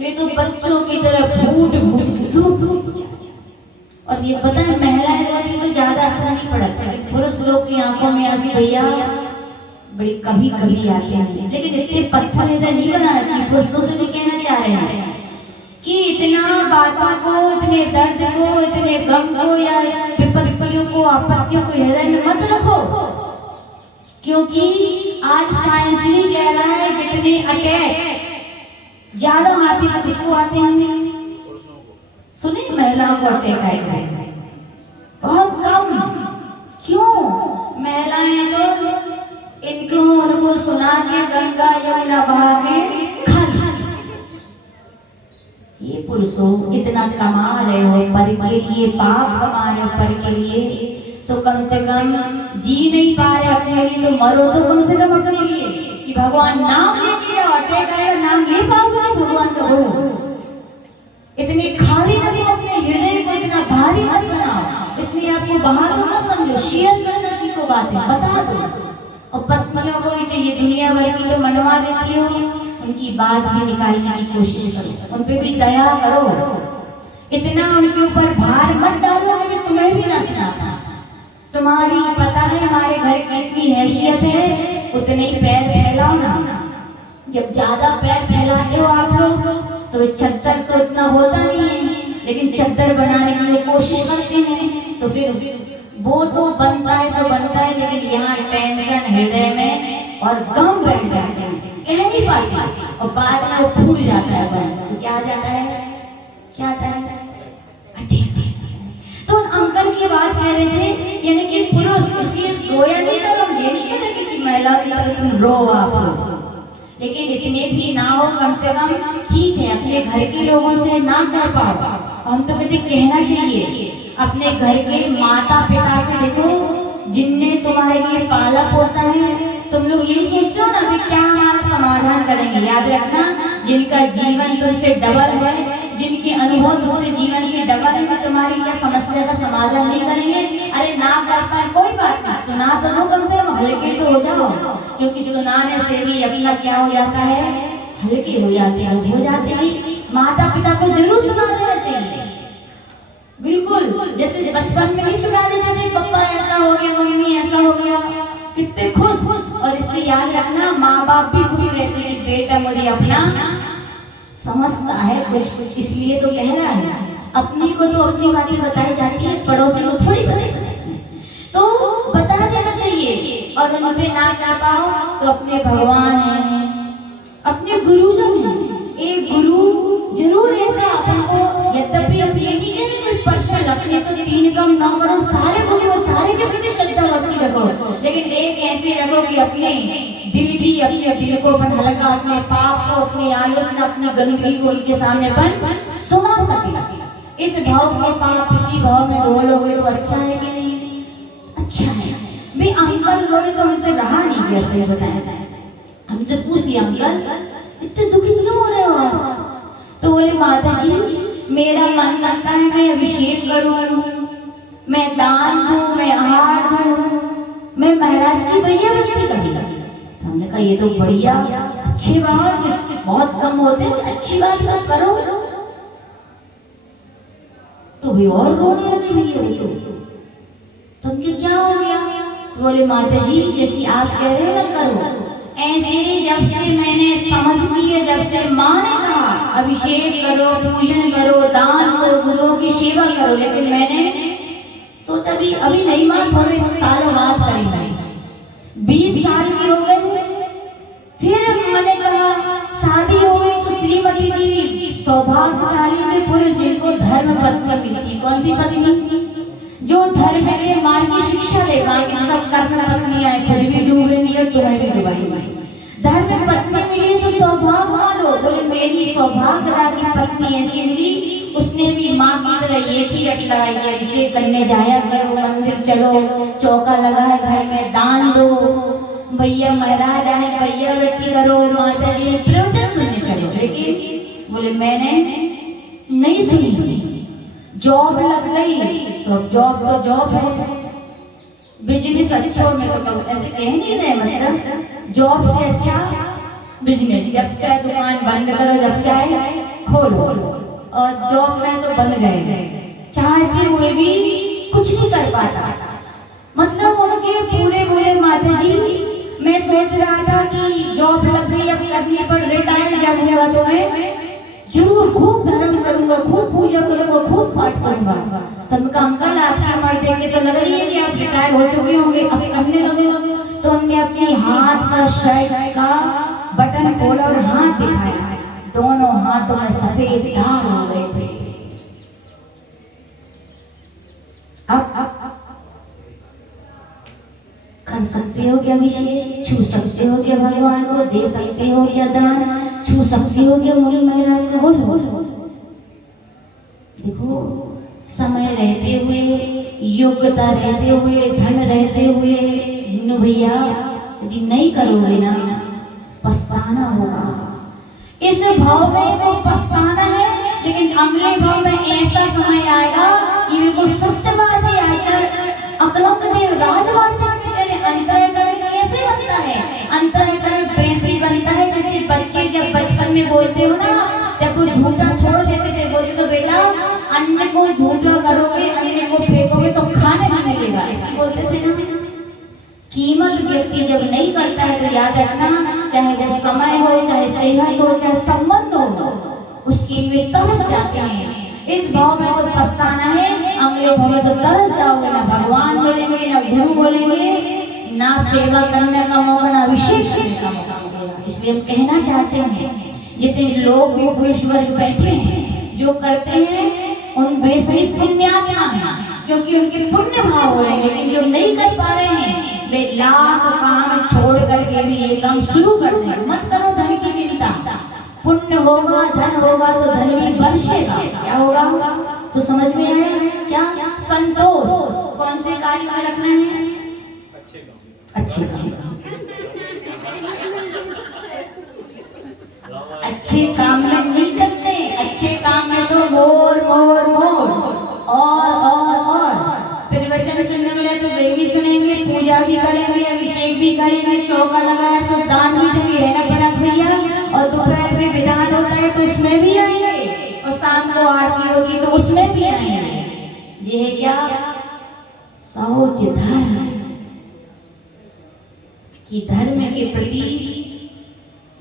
वे तो बच्चों की तरह फूट फूट के रो। और ये पता है, महिलाएं रोती तो ज्यादा असर नहीं पड़ता, पुरुष लोग की आंखों में आंसू भैया बड़ी कभी कभी आते हैं, लेकिन इतने पत्थर इधर नहीं बनाना चाहिए। पुरुषों से भी कहना चाह रहे हैं कि इतना बातों को, इतने दर्द को, इतने गम को या विपत्तियों को, आपत्तियों को हृदय में मत रखो, क्योंकि आज साइंस भी कह रहा है जितने अटैक ज्यादा आते हैं किसको आते हैं? सुनिए, महिलाओं को अटैक आएगा बहुत कम। क्यों? महिलाएं तो इनको उनको सुना के गंगा यमुना बहा के खा ली। ये पुरुषों इतना कमा रहे हो पर के लिए, पाप कमा रहे हो पर के लिए, तो कम से कम जी नहीं पा रहे अपने लिए, तो मरो तो कम से कम अपने लिए, कि भगवान नाम लेके अटैक आएगा, नाम ले पाओगे भगवान का बोलो। इतने खाली न हो, अपने हृदय को इतना भारी मत बनाओ, इतनी आपको बहादुर मत समझो। शेयर करना सीखो, बातें बता दो। और पत्नियों को भी चाहिए, दुनिया भर की तो मनवा देती हो, उनकी बात भी निकालने की कोशिश करो, उन पे भी दया करो, इतना उनके ऊपर भार मत डालो कि तुम्हें भी ना सुना। तुम्हारी पता है हमारे घर की इतनी हैसियत है, उतने ही पैर फैलाओ ना। जब ज्यादा पैर फैलाते हो आप लोग तो चद्दर तो इतना होता नहीं है, लेकिन चद्दर बनाने की वो कोशिश करते हैं, तो फिर वो तो बनता है सो बनता है, लेकिन यहाँ टेंशन हृदय में और गम बैठ जाते हैं, कह नहीं पाते, और बाद में वो फूट जाता है। तो क्या जाता है? क्या आता है? तो अंकल की बात कह रहे थे, यानी कि पुरुष उसकी रोया नहीं करो, ये नहीं कह रहे कि महिला की तरह तुम रो, आप इतने भी ना हो, कम से कम ठीक है अपने घर के लोगों से ना कर पाओ, हम तो कहते कहना चाहिए अपने घर के माता पिता से। देखो जिनने तुम्हारे लिए पाला पोसा है, तुम लोग यही सोचते हो ना कि क्या हमारा समाधान करेंगे। याद रखना जिनका जीवन तुमसे डबल है, जिनके अनुभव तुमसे जीवन के डबल है, वो तुम्हारी क्या समस्या का समाधान नहीं करेंगे। अरे ना कर पाए कोई बात नहीं, सुना तो दो, कम से कम हल्के तो हो जाओ, क्योंकि सुनाने से भी अपना क्या हो जाता है, हल्के हो जाते हैं, हो जाते हैं। माता पिता को जरूर सुना देना चाहिए, बिल्कुल जैसे बचपन में नहीं सुना देते थे पापा ऐसा हो गया, मम्मी ऐसा हो गया, कितने खुश। और इससे याद रखना माँ बाप भी खुश रहते हैं, बेटा मुझे अपना समझता है कुछ, इसलिए तो कह रहा है। अपनी को तो अपनी बातें बताई जाती है, पड़ोसी को थोड़ी बताई जाती है, तो बता देना चाहिए। और उनसे ना कर पाओ तो अपने भगवान हैं, अपने गुरुजन हैं। एक गुरु जरूर ऐसा अपन को, यद्यपि हम ये नहीं कहते कि पर्सनल अपने तो 3 कम 9 करो, सारे गुरु सारे के प्रति श्रद्धा भक्ति रखो, लेकिन एक ऐसे रखो कि अपने दिल की, अपने दिल को अपन हल्का, अपने पाप को, अपनी आलोचना, अपनी गंदगी को उनके सामने अपन सुना सके। इस भाव के पाप इसी भाव में धो लोगे तो अच्छा है कि नहीं? अच्छा है। भाई अंकल रोए तो हमसे रहा नहीं गया, सही बताया। हमसे पूछ लिया अंकल इतने दुखी क्यों हो रहे हो आप? तो बोले माता जी मेरा मन करता है मैं अभिषेक करूं, मैं दान दूं, मैं आहार दूं, मैं महाराज की भैया भक्ति करूं। हमने कहा ये तो बढ़िया अच्छी बात, बहुत कम होते हैं, अच्छी बात तो करो। तो भी और रोने लगी भैया वो तो तुमके क्या हो गया? तो बोले माता जी जैसी आप कह रहे हो ना करो, ऐसे जब से मैंने समझ लिया, जब से माँ ने कहा अभिषेक करो, पूजन करो, दान करो, गुरुओं की सेवा करो, लेकिन मैंने सोचा अभी नहीं माँ, थोड़े सालों बाद करेंगे। 20 साल की हो गई, फिर मैंने कहा शादी हो गई तो श्रीमती जी सौभाग्यशाली में पुरुष जिनको धर्म पत्नी मिलती। कौन सी पत्नी? जो धर्म के मार्ग की शिक्षा देगा कि सब कर्म पत्नियां हैं, खुद भी डूबेंगी और तुम्हें भी डुबाएंगी। धर्म पत्नी मिली तो सौभाग्य मानो। बोले मेरी सौभाग्यदा की पत्नी ऐसी मिली, उसने भी माँ की तरह एक ही रट लगाई है, अभिषेक करने जाया करो, मंदिर चलो, चौका लगा है घर में, दान दो, भैया महाराज आए भैया व्रती करो, माता जी प्रवचन सुनने चलो। लेकिन बोले मैंने नहीं सुनी। जॉब लग गई तो जॉब तो जॉब है, बिजनेस अच्छा में तो ऐसे कह नहीं रहे, मतलब जॉब से अच्छा बिजनेस। जब चाहे दुकान बंद करो, जब चाहे खोलो, और जॉब में तो बंद गए, चाहते हुए भी कुछ नहीं कर पाता। मतलब उनके पूरे बोले माता जी मैं सोच रहा था कि जॉब लग गई, अब करने पर रिटायर जब हुआ तो मैं जरूर खूब धर्म करूंगा, खूब पूजा करूंगा, खूब पाठ करूंगा। तब का अंकल आपकी उम्र देख के तो लग रही है कि आप रिटायर हो चुके होंगे, अब करने लगे हो। तो हमने अपनी हाथ का शर्ट का बटन खोला और हाथ दिखाया, दोनों हाथों में सफेद दाग हो गए थे। अब कर सकते हो क्या अभिषेक? छू सकते हो क्या भगवान को? दे सकते हो क्या दान? छू सकते हो क्या मुनि महाराज को? बोलो। देखो समय रहते हुए, योग्यता रहते हुए, धन रहते हुए, जिन्नू भैया यदि नहीं करोगे ना पछताना होगा। इस भाव में तो पछताना है, लेकिन अगले भाव में ऐसा समय आएगा कि बिल्कुल सत्य बात है। आचार्य अकलों के देव राजवार्ता अंतराय कर्म कैसे बनता है? अंतराय कर्म वैसे बनता है जैसे बच्चे जब बचपन में बोलते हो ना, जब वो झूठा छोड़ देते थे, बोलते तो बेटा अन्न को झूठा करोगे, अन्न को फेंकोगे तो खाने नहीं मिलेगा, ऐसे बोलते थे ना। कीमत व्यक्ति जब नहीं करता है तो याद रखना, चाहे वो समय हो, चाहे सेहत हो, चाहे संबंध हो, उसके लिए तरस जाते हैं। इस भाव में तो पछताना है, अगले भाव में तो तरस जाओगे, ना भगवान बोलेंगे, ना गुरु बोलेंगे, ना सेवा करने का मौका, ना अभिषेक करने का मौका मिलेगा। इसलिए हम कहना चाहते हैं जितने लोग वो पुरुष वर्ग बैठे हैं जो करते हैं उन बेसही पुण्यात्मा हैं, क्योंकि उनके पुण्य भाव हो रहे हैं। लेकिन जो नहीं कर पा रहे हैं वे लाख काम छोड़ करके भी ये काम शुरू कर दें। मत करो धन की होगा, धन होगा तो धन भी बरसेगा। क्या होगा? तो समझ में आया क्या? संतोष कौन से कार्य में रखना है? अच्छे अच्छे काम में नहीं करते। अच्छे काम में तो मोर मोर मोर और प्रवचन सुनने मिले तो वे भी सुनेंगे, पूजा भी करेंगे, अभिषेक भी करेंगे, चौका लगाया सो दान भी देंगे, है ना पराग भैया? और दोपहर में विधान होता है तो उसमें भी आएंगे, और शाम को आरती होगी तो उसमें भी आएंगे। ये है क्या? शौच धर्म कि धर्म के प्रति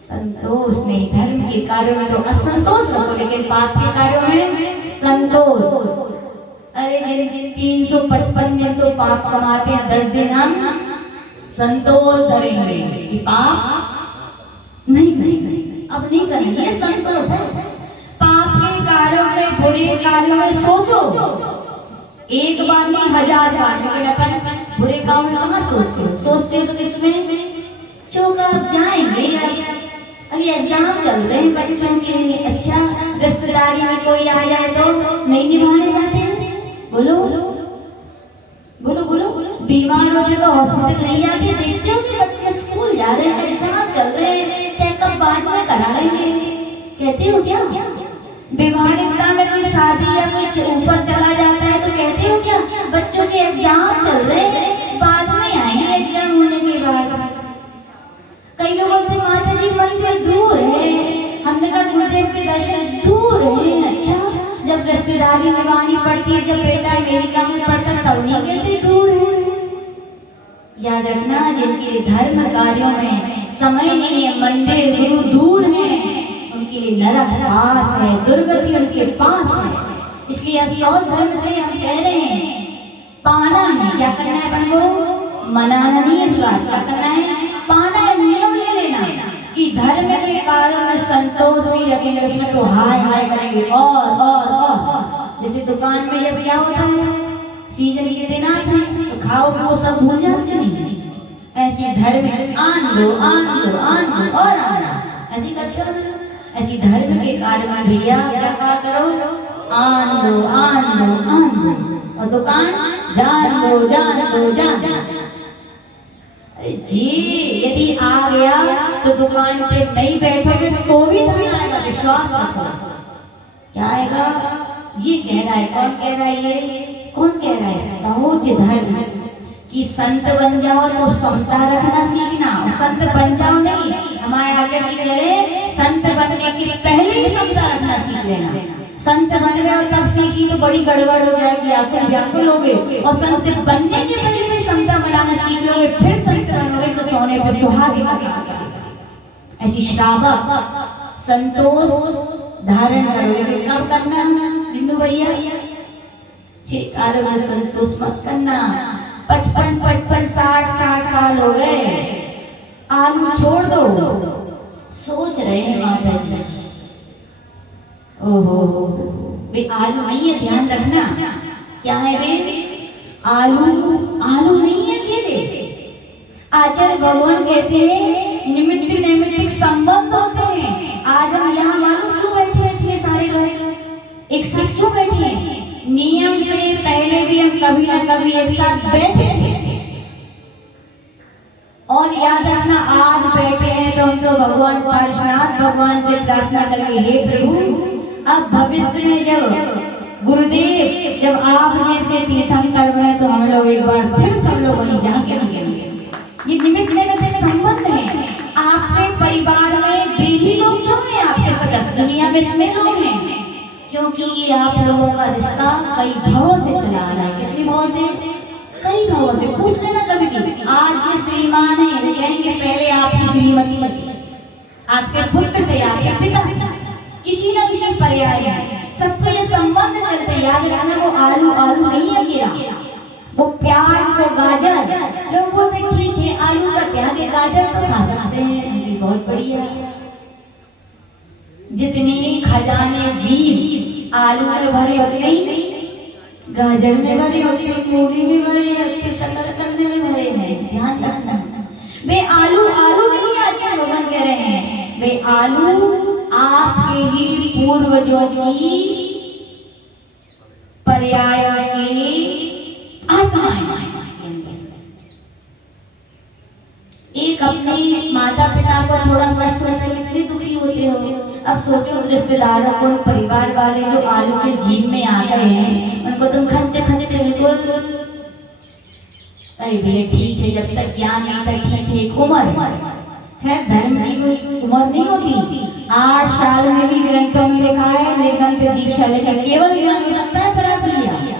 संतोष नहीं, धर्म के कार्यों में तो असंतोष रखो, लेकिन पाप के कार्यों में संतोष। अरे जिन 355 दिन तो पाप कमाते हैं, 10 दिन हम संतोष धरेंगे कि पाप नहीं करेंगे, अब नहीं करेंगे, ये संतोष है। पाप के कार्यों में, बुरे कार्यों में सोचो, एक बार नहीं 1000 बार, लेकिन अपन बुरे काम में कहाँ सोचते हो? सोचते हो तो किसमें? चौका जाएंगे यार, अभी एग्जाम चल रहे हैं बच्चों के, अच्छा रिश्तेदारी में कोई आ जाए तो नहीं निभाने जाते हैं। बोलो बोलो बोलो, बीमार होते तो हॉस्पिटल नहीं जाते, देखते हो कि बच्चे स्कूल जा रहे हैं, एग्जाम चल रहे हैं, चेकअप बाद में करा लेंगे, कहते हो क्या? बीमारिता में कोई शादी या कोई ऊपर चला जाता है तो कहते हो क्या? बच्चों के एग्जाम चल रहे हैं, बाद में आएंगे एग्जाम होने के बाद। कई लोग बोलते माता जी मंदिर दूर है, हमने कहा गुरुदेव के दर्शन दूर है। अच्छा, जब रिश्तेदारी निभानी पड़ती है, जब बेटा अमेरिका में पढ़ता तब नहीं कहते दूर है। याद रखना, जिनके लिए धर्म कार्यों में समय नहीं है, मंदिर गुरु दूर है, उनके लिए नरक पास है, दुर्गति उनके पास है। इसलिए शौच धर्म से हम कह रहे हैं पाना है। क्या करना है अपन को? मनाना नहीं है इस बात, क्या करना है? पाना है, नियम ले लेना कि धर्म के कार्यों में संतोष नहीं रखेंगे, उसमें तो हाय हाय करेंगे और जैसे दुकान में जब क्या होता है, सीजन के दिन आते हैं तो खाओ वो सब भूल जाते नहीं, ऐसे धर्म में आन दो और आना, ऐसी करते हो ना। ऐसी धर्म के कार्य में भैया क्या कहा करो? आन दो और दुकान जान दो। अरे जी, यदि आ गया तो दुकान पे नहीं बैठोगे तो भी धन आएगा, विश्वास रखो। क्या आएगा? ये कह रहा है, कौन कह रहा है? ये कौन कह रहा है? शौच धर्म कि संत बन जाओ तो समता रखना सीखना, और संत बन जाओ नहीं, हमारे आचार्य जी कह रहे संत बनने के पहले ही समता रखना सीख लेना। संत बन गए और तब सीखी तो बड़ी गड़बड़ हो जाएगी, आकुल व्याकुल होगे, और संत बनने के पहले भी समता बनाना सीख लोगे, फिर संत बनोगे तो सोने पर सुहागा। ऐसी श्रावक संतोष धारण करोगे, कब करना बिंदु भैया? छह कार्यों में संतोष मत करना। 55 60 साल हो गए, आलू छोड़ दो, सोच रहे हैं माता जी, ओहो वे आलू नहीं है, ध्यान रखना। क्या है वे? आलू नहीं है अकेले। आचार्य भगवान कहते हैं निमित्त नैमित्तिक संबंध होते हैं। आज हम यहाँ मालूम क्यों बैठे हैं, इतने सारे लोग एक साथ क्यों बैठे हैं? नियम से पहले भी हम कभी ना कभी एक साथ बैठे थे, और याद रखना आज बैठे हैं तो हम तो भगवान पार्श्वनाथ भगवान से प्रार्थना करेंगे, हे प्रभु अब भविष्य में जब गुरुदेव जब आप जैसे तीर्थंकर बने तो हम लोग एक बार फिर सब लोग वहीं जाके मिलेंगे। ये निमित्त नैमित्तिक संबंध है। आपके परिवार में वे ही लोग क्यों हैं? आपके सदस्य दुनिया में इतने लोग हैं क्योंकि आप लोगों का रिश्ता कई भावों से चला आ रहा है। कितने भावों से? कई भावों से। पूछ लेना कभी भी, आज ये श्रीमान है, वो कहेंगे पहले आपकी श्रीमती थी, आपके पुत्र थे, आपके पिता थे, किसी न किसी पर्याय में सबके ये संबंध चलते। याद रखना, वो आलू नहीं है गिरा, वो प्याज, वो गाजर। लोग बोलते ठीक है आलू का क्या है, गाजर तो खा सकते हैं, बहुत बढ़िया। जितनी खजाने जीव आलू में भरे होते, गाजर में भरे होते, मूली में भरे होते, शकरकंद में भरे हैं। ध्यान रखना, वे आलू नहीं आचार्य भगवान कह रहे हैं, वे आलू आपके उसके अंदर। एक अपने माता पिता को थोड़ा कष्ट होता है, कितने दुखी होते हो। अब सोचो रिश्तेदारों को, परिवार वाले जो आलू के जीव में आ गए हैं, उनको तुम खच्चे खच्चे बिल्कुल, अरे भैया ठीक है, जब तक ज्ञान नहीं था ठीक है, एक उम्र है, धर्म की कोई उम्र नहीं होती। 8 साल में भी ग्रंथों में लिखा है निर्गंथ दीक्षा लेकर केवल ज्ञान हो सकता है, पराग लिया।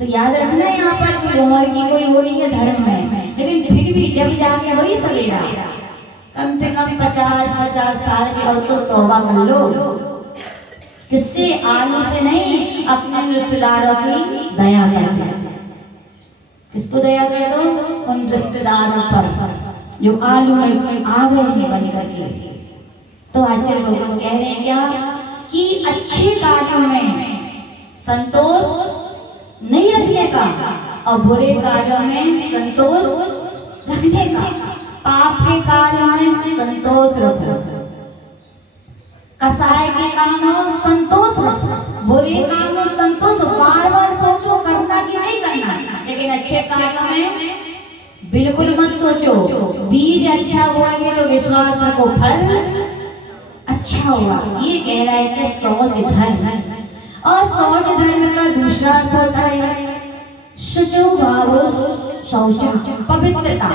तो याद रखना यहाँ पर कोई उम्र की कोई वो नहीं है धर्म में, लेकिन फिर भी जब जाके वही सवेरा, कम से कम 50 साल की और तो तौबा कर लो। किससे? आलू से नहीं, अपने रिश्तेदारों की दया कर दो। किसको दया कर दो? उन रिश्तेदारों पर जो आलू में आ गए हैं बन करके। तो आचार्य लोग कह रहे हैं क्या कि अच्छे कार्यों में संतोष नहीं रखने का और बुरे कार्यों में संतोष रखने का। पाप के कार्यों में संतोष रखो, कसाय के काम में संतोष रखो, बुरे काम में संतोष। बार बार सोचो करना कि नहीं करना, लेकिन अच्छे कार्यों में बिल्कुल मत सोचो। बीज अच्छा बोएंगे तो विश्वास रखो फल अच्छा होगा। ये कह रहा है कि सोच धर्म, और सोच धर्म का दूसरा अर्थ होता है शुचो भावो शौचा, पवित्रता।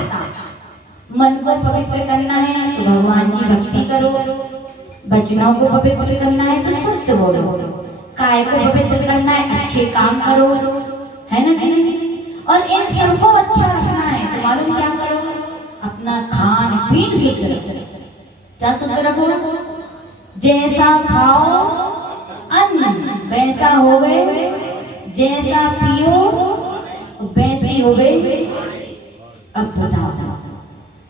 मन को पवित्र करना है तो भगवान की भक्ति करो, वचनों को पवित्र करना है तो सत्य बोलो, काय को पवित्र करना है अच्छे काम करो, है ना कि नहीं? और इन सबको अच्छा रखना है तो मालूम क्या करो? अपना खान पीन शुद्ध रखो। क्या शुद्ध रखो? जैसा खाओ अन्न वैसा होवे, जैसा पियो वैसी होवे। अब बताओ,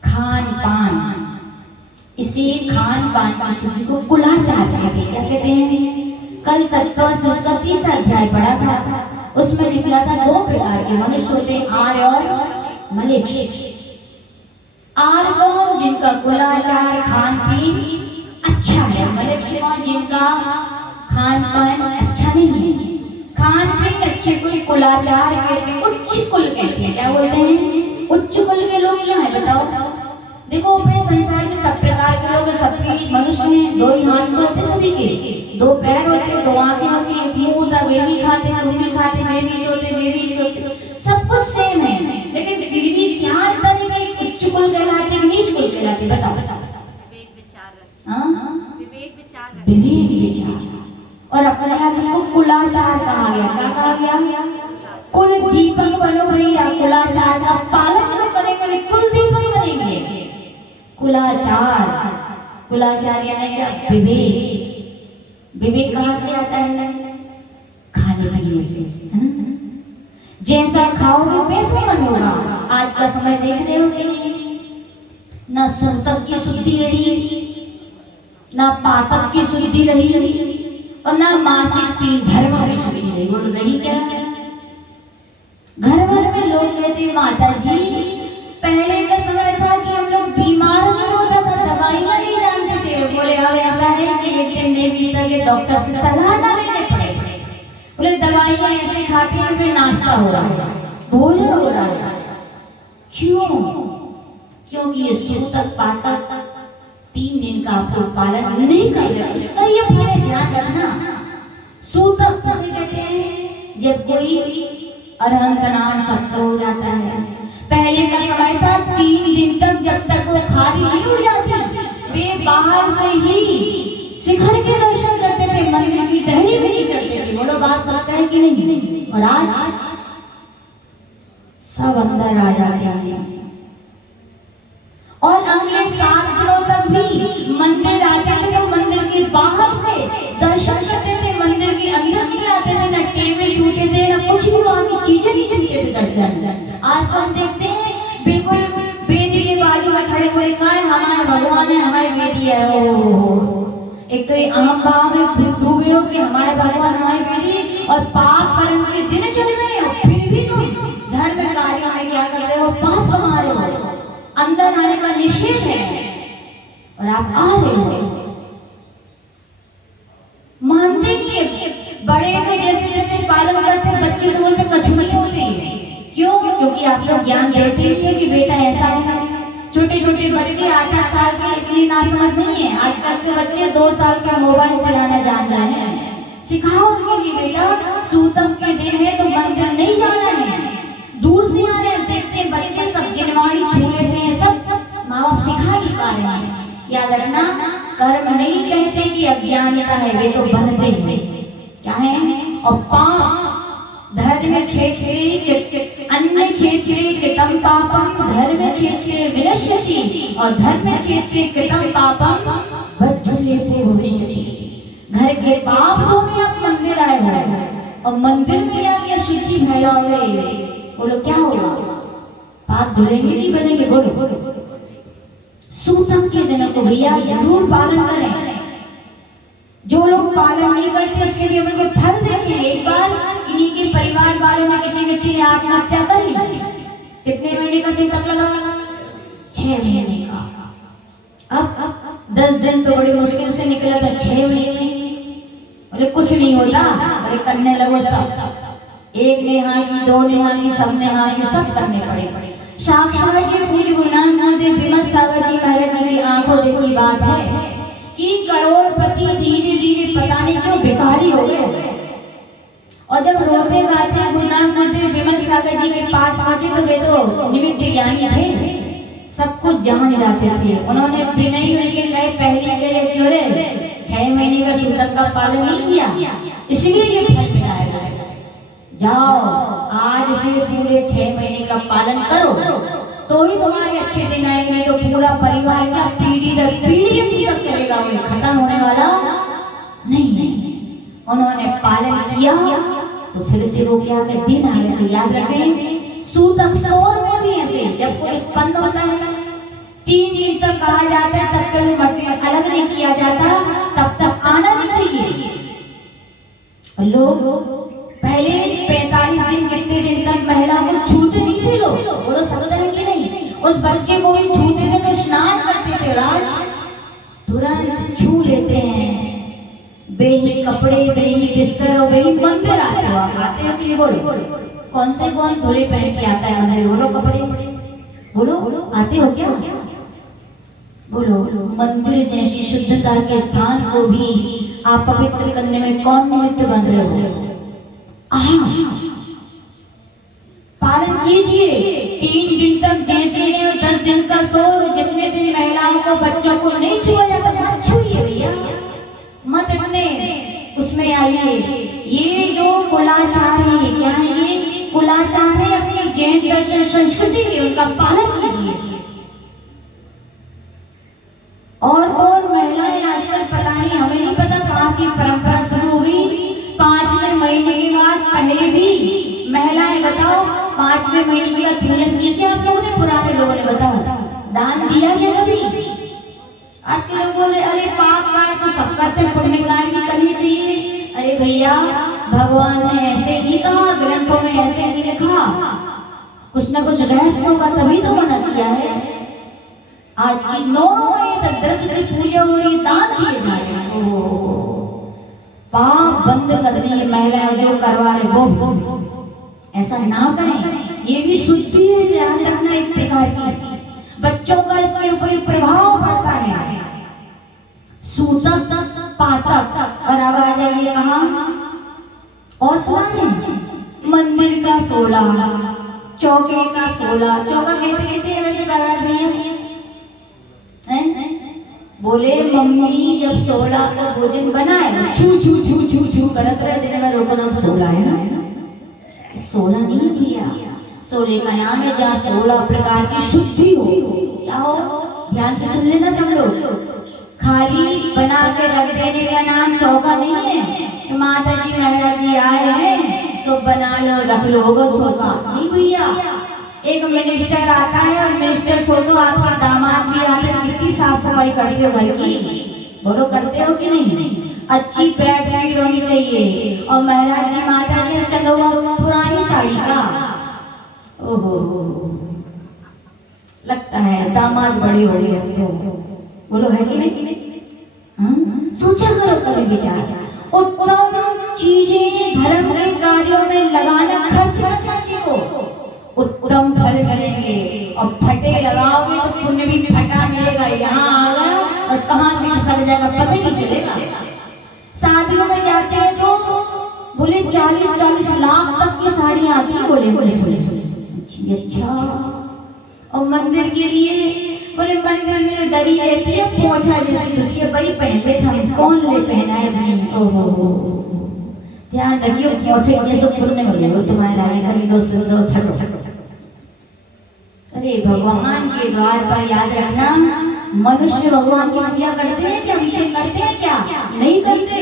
खान पान, इसे खान पान की शुद्धि को कुलाचार कहते हैं। क्या कहते हैं? कल तत्व सूत्र का 30 अध्याय पढ़ा था, उसमें निकला था 2 प्रकार के मनुष्य होते हैं, आर्य और मलेच्छ। आर्य कौन? जिनका कुलाचार खान पीन अच्छा है। मलेच्छ कौन? जिनका खान पान अच्छा नहीं है। खान पीन अच्छे को कुलाचार कहते हैं, उच्च कुल कहते हैं। क्या बोलते हैं? उच्च कुल के लोग क्या है बताओ? देखो अपने संसार में सब प्रकार के लोग, सबके मनुष्य हैं। 2 ही हाथ तो होते सभी के, 2 पैर होते, 2 आंखें होती, एक मुंह होता, वे भी खाते, तुम भी खाते, वे भी सोते, सब कुछ सेम है। लेकिन फिर भी क्या अंतर है? उच्च कुल कहलाते हैं, नीच कुल कहलाते? बताओ। विवेक विचार। और अपने यहाँ इसको कुलाचार कहा गया। क्या कहा गया? कुल दीपक बनो भैया। कुलाचार का पालन जो करेंगे कुल दीपक बनेंगे। कुलाचार, कुलाचार यानी क्या? विवेक। विवेक कहाँ से आता है? खाने पीने से, है ना? जैसा खाओगे वैसे मन होगा। आज का समय देख रहे हो कि नहीं? ना सूतक की शुद्धि रही, ना पातक की शुद्धि रही, और ना मासिक 3 धर्म की शुद्धि रही। वो रही क्या? घर भर में लोग कहते माता जी पहले का समय था कि हम लोग बीमार नहीं होता था, दवाइयाँ नहीं जानते थे। बोले अब ऐसा है कि एक दिन नहीं बीता के डॉक्टर से सलाह ना लेने पड़े। बोले दवाइयाँ ऐसे खाते हैं जैसे नाश्ता हो रहा है, भोजन हो रहा है। क्यों? क्योंकि ये सूतक पातक 3 दिन का आपको पालन नहीं कर रहे। उसका ये पूरे ध्यान रखना। सूतक किसे कहते हैं? जब कोई अरहंत नाम शब्द हो जाता है। पहले का समय था 3 दिन तक जब तक वो खाली नहीं उड़ जाती, वे बाहर से ही शिखर के दर्शन करते थे, मंदिर की टहनी भी नहीं चढ़ते थे। बोलो बात सत्य है कि नहीं? और आज सब अंदर आ जाते हैं और अगले 7 दिनों तक भी मंदिर आते थे तो मंदिर के बाहर से दर्शन करते थे, मंदिर के अंदर नहीं आते थे, न टेबल छूते थे, न कुछ भी वहां की चीजें नहीं छूते थे दर्शन। आज तो हम देखते हैं बिल्कुल वेदी के बाजू में खड़े खड़े का है हमारे भगवान है, हमारी वेदी है। एक तो ये अहम भाव में डूबे हो कि हमारे भगवान हमारी वेदी, और पाप कर्म के दिन चल रहे हो, फिर भी तुम धर्म कार्य में क्या कर रहे हो? पाप कमा रहे हो। अंदर आने का निषेध है और आप आ रहे हो। मानते नहीं है। बड़े के जैसे जैसे पालन करते, बच्चे तो बोलते कछु नहीं होते। क्यों? कि आप लोग ज्ञान देते नहीं है कि बेटा ऐसा है। छोटे छोटे बच्चे 8-8 साल के इतनी नासमझ नहीं है। आजकल के बच्चे 2 साल का मोबाइल चलाना जान रहे हैं। सिखाओ उनके लिए बेटा सूतक के दिन है तो मंदिर नहीं जाना है, दूर से आने। देखते बच्चे सब जिनवाणी छू लेते हैं, सब माँ बाप सिखा नहीं पा रहे हैं। याद रखना, कर्म नहीं कहते कि अज्ञानता है, वे तो बनते हैं। क्या है? और पाप धर्म क्षेत्रे अन्य क्षेत्रे कृतं पापम धर्म क्षेत्रे विनश्यति और धर्म क्षेत्रे कृतं पापम वज्रलेपो भविष्यति। घर के पाप धोने आप मंदिर आए हो और मंदिर में आके अशुद्धि फैलाओगे, बोलो क्या होगा? पाप धुलेंगे कि बनेंगे? बोलो। सूतक के दिनों को भैया जरूर पालन करें। जो लोग पालन नहीं करते उसके लिए उनके फल देखें। एक बार इन्हीं के परिवार वालों में किसी व्यक्ति ने आत्महत्या कर ली। कितने महीने का सूतक लगा? 6 महीने का। अब 10 दिन तो बड़ी मुश्किल से निकला था, 6 महीने बोले कुछ नहीं होता, बोले करने लगो सब। 1 नेहा की, 2 नेहा की, सब नेहा की, सब करने पड़े। साक्षात जी पूज्य गुरु नानक देव विमल सागर जी महाराज जी की आंखों देखी बात है कि करोड़पति धीरे धीरे पता नहीं क्यों भिखारी हो गए। और जब रोते गाते गुरु नानक देव विमल सागर जी के पास पहुंचे तो वे तो निमित्त ज्ञानी थे, सब कुछ जान जाते थे। उन्होंने बिना ही उनके कहे पहली के क्यों रे 6 महीने का सूतक का पालन नहीं किया, इसलिए ये फल मिला है। जाओ आज से पूरे 6 महीने का पालन करो तो ही तुम्हारे अच्छे दिन आएंगे, नहीं तो पूरा परिवार का पीढ़ी दर पीढ़ी सूतक चलेगा, उन्हें खत्म होने वाला नहीं। उन्होंने पालन किया तो फिर से वो क्या के दिन आए। तो याद रखें, सूतक सौर में भी ऐसे जब कोई उत्पन्न होता है 3 दिन तक कहा जाता है, तब तक मट्टी में अलग नहीं किया जाता, तब तक आना नहीं चाहिए। लोग पहले 45 दिन कितने दिन तक महिला को छूते नहीं थे लोग, बोलो समझ है कि नहीं? उस बच्चे को भी छूते थे तो स्नान करते थे, राज तुरंत छू लेते हैं। बेही कपड़े, बेही बिस्तर और बेही मंदिर आते हो। आप आते हो कि बोलो? कौन धोले पहन के आता है मंदिर? बोलो कपड़े, बोलो आते हो क्या? बोलो। मंदिर जैसी शुद्धता के स्थान को भी आप पवित्र करने में कौन निमित्त बन रहे हो? पालन कीजिए। 3 दिन तक जैसे है 10 दिन का सोर, जितने दिन महिलाओं को बच्चों को नहीं छुआ जाता मत छुइए भैया, मत इतने उसमें आइए। ये जो कुलाचार है, क्या है ये? कुलाचार है अपनी जैन दर्शन संस्कृति के, उनका पालन कीजिए। और महिलाएं आजकल पता नहीं, हमें नहीं पता कहाँ से परंपरा शुरू हुई। 5वें महीने के बाद पहले भी महिलाएं बताओ 5वें महीने के बाद पूजन किए क्या आप लोगों ने? पुराने लोगों ने बताओ, दान दिया क्या कभी? आज के लोग बोल रहे अरे पाप कार्य तो सब करते हैं, पुण्य कार्य भी करनी चाहिए। अरे भैया, भगवान ने ऐसे ही कहा, ग्रंथों में ऐसे नहीं लिखा, कुछ न कुछ रहस्य होगा तभी तो मना किया है। आज की 9 द्रव्य से पूजा हो रही, दान दिए जा रहे हैं। पाप बंद करनी है महिलाएं जो करवा रहे वो ऐसा ना करें। ये भी शुद्धि है, ध्यान रखना एक प्रकार की। बच्चों का इसके ऊपर प्रभाव पड़ता है। सूतक, पातक और अब आ जाइए कहाँ और सुना दें, मंदिर का 16, चौके का 16। चौका कहते कैसे है वैसे बता भैया? बोले मम्मी जब 16 का भोजन बनाए छू छू छू छू छू करत रहे दिन में, रोको नाम 16 है ना? 16 नहीं भैया, 16 का नाम है जहाँ 16 प्रकार की शुद्धि हो। क्या हो? ध्यान से सुन लेना सब लोग। खाली बना के रख देने का नाम चौका नहीं है। माता जी महाराज जी आए हैं तो बना लो रख लो वो चौका नहीं भैया। एक मिनिस्टर आता है और मिनिस्टर छोड़ो आपके दामाद भी आते हैं, कितनी साफ सफाई करते हो घर की? बोलो करते हो कि नहीं? अच्छी बेड शीट होनी चाहिए। और महाराज जी माता जी चलो पुरानी साड़ी का, ओहो लगता है दामाद बड़े हो गए अब तो, बोलो है कि नहीं? सोचा करो कभी विचार। उत्तम चीजें धर्म के कार्यों में लगाना, खर्च करना सीखो। उत्तम उत्तम फल मिलेंगे, और फटे लगाओगे तो पुण्य भी फटा मिलेगा। यहाँ आ गया और कहाँ से खसक जाएगा पता ही नहीं चलेगा। शादियों में जाते हैं तो बोले 40-40 लाख तक की साड़ियाँ आती है। बोले अच्छा, और मंदिर के लिए बोले मंदिर में डरी रहती है, पोछा जैसी होती है, भाई पहले हम कौन ले पहनाए नहीं। ओहो, ध्यान रखियो, पोछे जैसे खुलने वाले वो तुम्हारे लागे कभी दो फटो। अरे भगवान के द्वार पर याद रखना, मनुष्य भगवान की पूजा करते हैं क्या, अभिषेक करते हैं क्या, नहीं करते।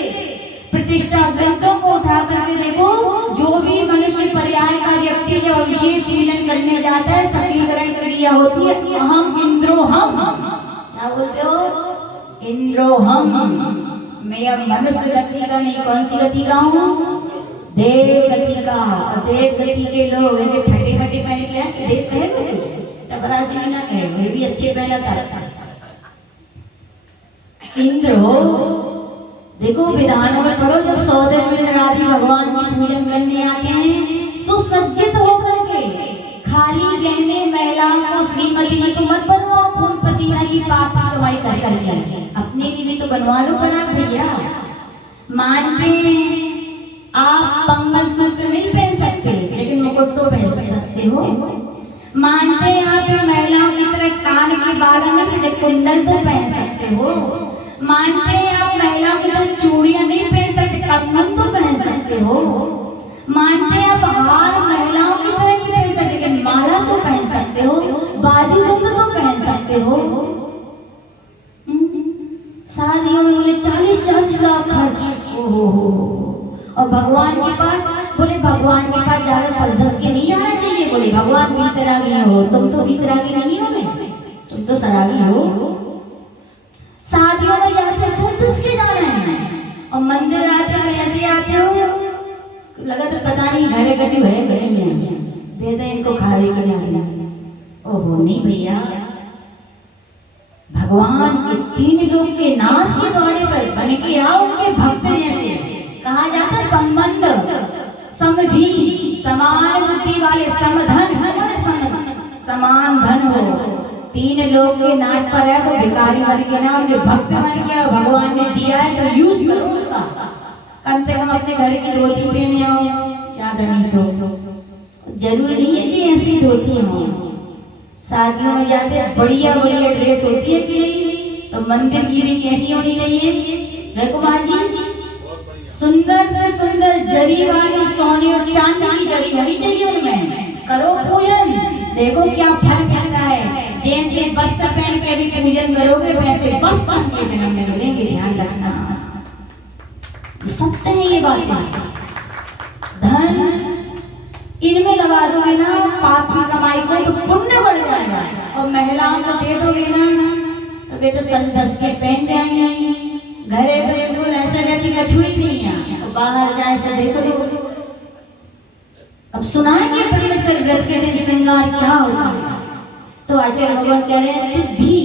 प्रतिष्ठा ग्रंथों को उठा करके देखो, जो भी मनुष्य पर्याय का व्यक्ति जब अभिषेक पूजन करने जाता है, सतीकरण क्रिया होती है, अहम इंद्रोहम। क्या बोलते हो, इंद्रोहम। मैं अब मनुष्य गति का नहीं, कौन सी गति का हूँ, देव गति का। देव गति के लोग ऐसे फटे फटे पहन के देव कहे, चपरासी भी ना कहे, वे भी अच्छे पहना था। इंद्रो देखो विधानों में पढ़ो, जब सौदे में नरारी भगवान की पूजन करने आते हैं सुसज्जित होकर के, खाली गहने महिलाओं को श्रीमती जी को मत बनवाओ, खून पसीना की पाप की कमाई कर करके, अपने लिए भी तो बनवा लो पराग भैया। मानते आप मंगलसूत्र नहीं पहन सकते, लेकिन मुकुट तो पहन सकते हो। मानते आप महिलाओं की तरह कान के बाल नहीं पहनते, कुंडल तो पहन सकते हो। मानते आप महिलाओं की तरह चूड़ियां नहीं पहन सकते, कंगन तो पहन सकते हो। मानते आप हार महिलाओं की तरह नहीं पहन सकते, लेकिन माला तो पहन सकते हो, बाजूबंद तो पहन सकते हो। शादियों में बोले 40-40 लाख खर्च, और भगवान के पास बोले भगवान के पास ज्यादा सज-धज के नहीं आना चाहिए। बोले भगवान वीतरागी हो, तुम तो वीतरागी नहीं हो, तुम तो सरागी हो। शादियों में जाते सज-धज के जाना है, और मंदिर आते कैसे आते हो, लगा तो पता नहीं घरे गजू है घरे नहीं, दे दे इनको खाने के लिए। ओहो नहीं भैया, भगवान के 3 लोग के नाथ के द्वारे पर बन के आओ, उनके भक्त जैसे। कहा जाता संबंध समधि, समान बुद्धि वाले, समधन समान धन हो। 3 लोग के नाथ पर है तो भिखारी बन के ना, उनके भक्त बन के आओ। भगवान ने दिया है तो यूज करो उसका। कम से कम अपने घर की धोती पहने आओ, ज्यादा नहीं तो जरूरी नहीं है कि ऐसी धोती हो। शादियों में जाते बढ़िया बढ़िया ड्रेस होती है कि नहीं, तो मंदिर की भी कैसी होनी चाहिए जय कुमार जी, सुंदर से सुंदर जरी वाली सोने और चांदी की जरी होनी चाहिए उनमें। करो पूजन, देखो क्या फल मिलता है। जैसे वस्त्र पहन के भी पूजन करोगे, वैसे वस्त्र पहन के जन्म में मिलेंगे। ध्यान रखना, सत्य है ये बात। धन इनमें लगा दोगे ना पाप की कमाई को, तो पुण्य बढ़ जाएगा। और महिलाओं को दे दोगे ना, तो वे तो सज-धज के पहन जाएंगे। घरे तो बिल्कुल ऐसा रहती कछु ही नहीं है, तो बाहर जाए से देखो लो। अब सुनाएंगे ब्रह्मचर्य व्रत के दिन श्रृंगार क्या होता है। तो आचार्य भगवान कह रहे हैं शुद्धि,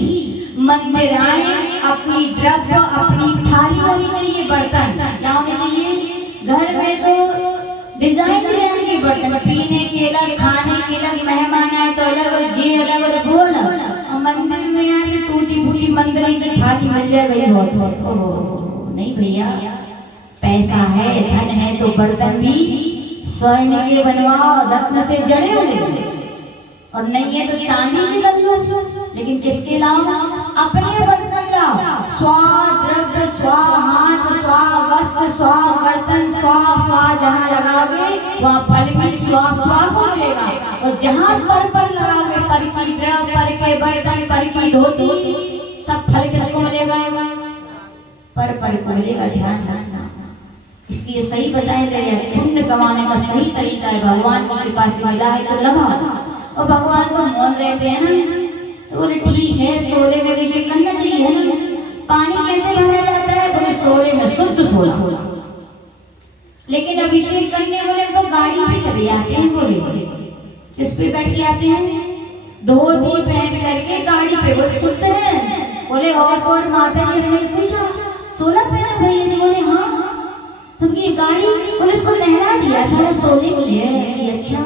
मंदिर आए, अपनी द्रव्य अपनी थाली होनी चाहिए, बर्तन क्या होने चाहिए। घर में तो डिजाइन के बर्तन, पीने के अलग, खाने के अलग, मेहमान आए तो अलग, और जी अलग और वो अलग। और मंदिर में यहाँ टूटी फूटी मंदिर की थाली मिल जाए भाई, बहुत नहीं भैया। पैसा है धन है तो बर्तन भी स्वर्ण के बनवाओ, रत्न से जड़े हुए, और नहीं है तो चांदी के कर लो। लेकिन किसके लाओ, अपने बर्तन लाओ। स्वा द्रव्य, स्वा हाथ, स्वा वस्त्र, स्वा बर्तन, स्वा जहाँ लगाओगे वहाँ फल भी स्वा को मिलेगा। और जहाँ पर लगाओगे, पर की द्रव्य, पर के बर्तन, पर की धोती, सब फल किसको मिलेगा, पर को मिलेगा। ध्यान रखना, इसलिए सही बताएं दे पुण्य कमाने का सही तरीका है। भगवान की कृपा से मिला है तो लगाओ। और भगवान को मौन रहते हैं ना, तो बोले ठीक है सोले में अभिषेक करना चाहिए ना। पानी कैसे भरा जाता है, बोले सोले में शुद्ध सोला। लेकिन अभिषेक करने बोले तो गाड़ी पे चले आते हैं। बोले किस पे बैठ के आते हैं, धोती पहन करके गाड़ी पे। बोले शुद्ध है, बोले और माता जी ने पूछा 16 पहना भैया जी, बोले हाँ। तुम ये गाड़ी, बोले उसको लहरा दिया था वो सोने के लिए। अच्छा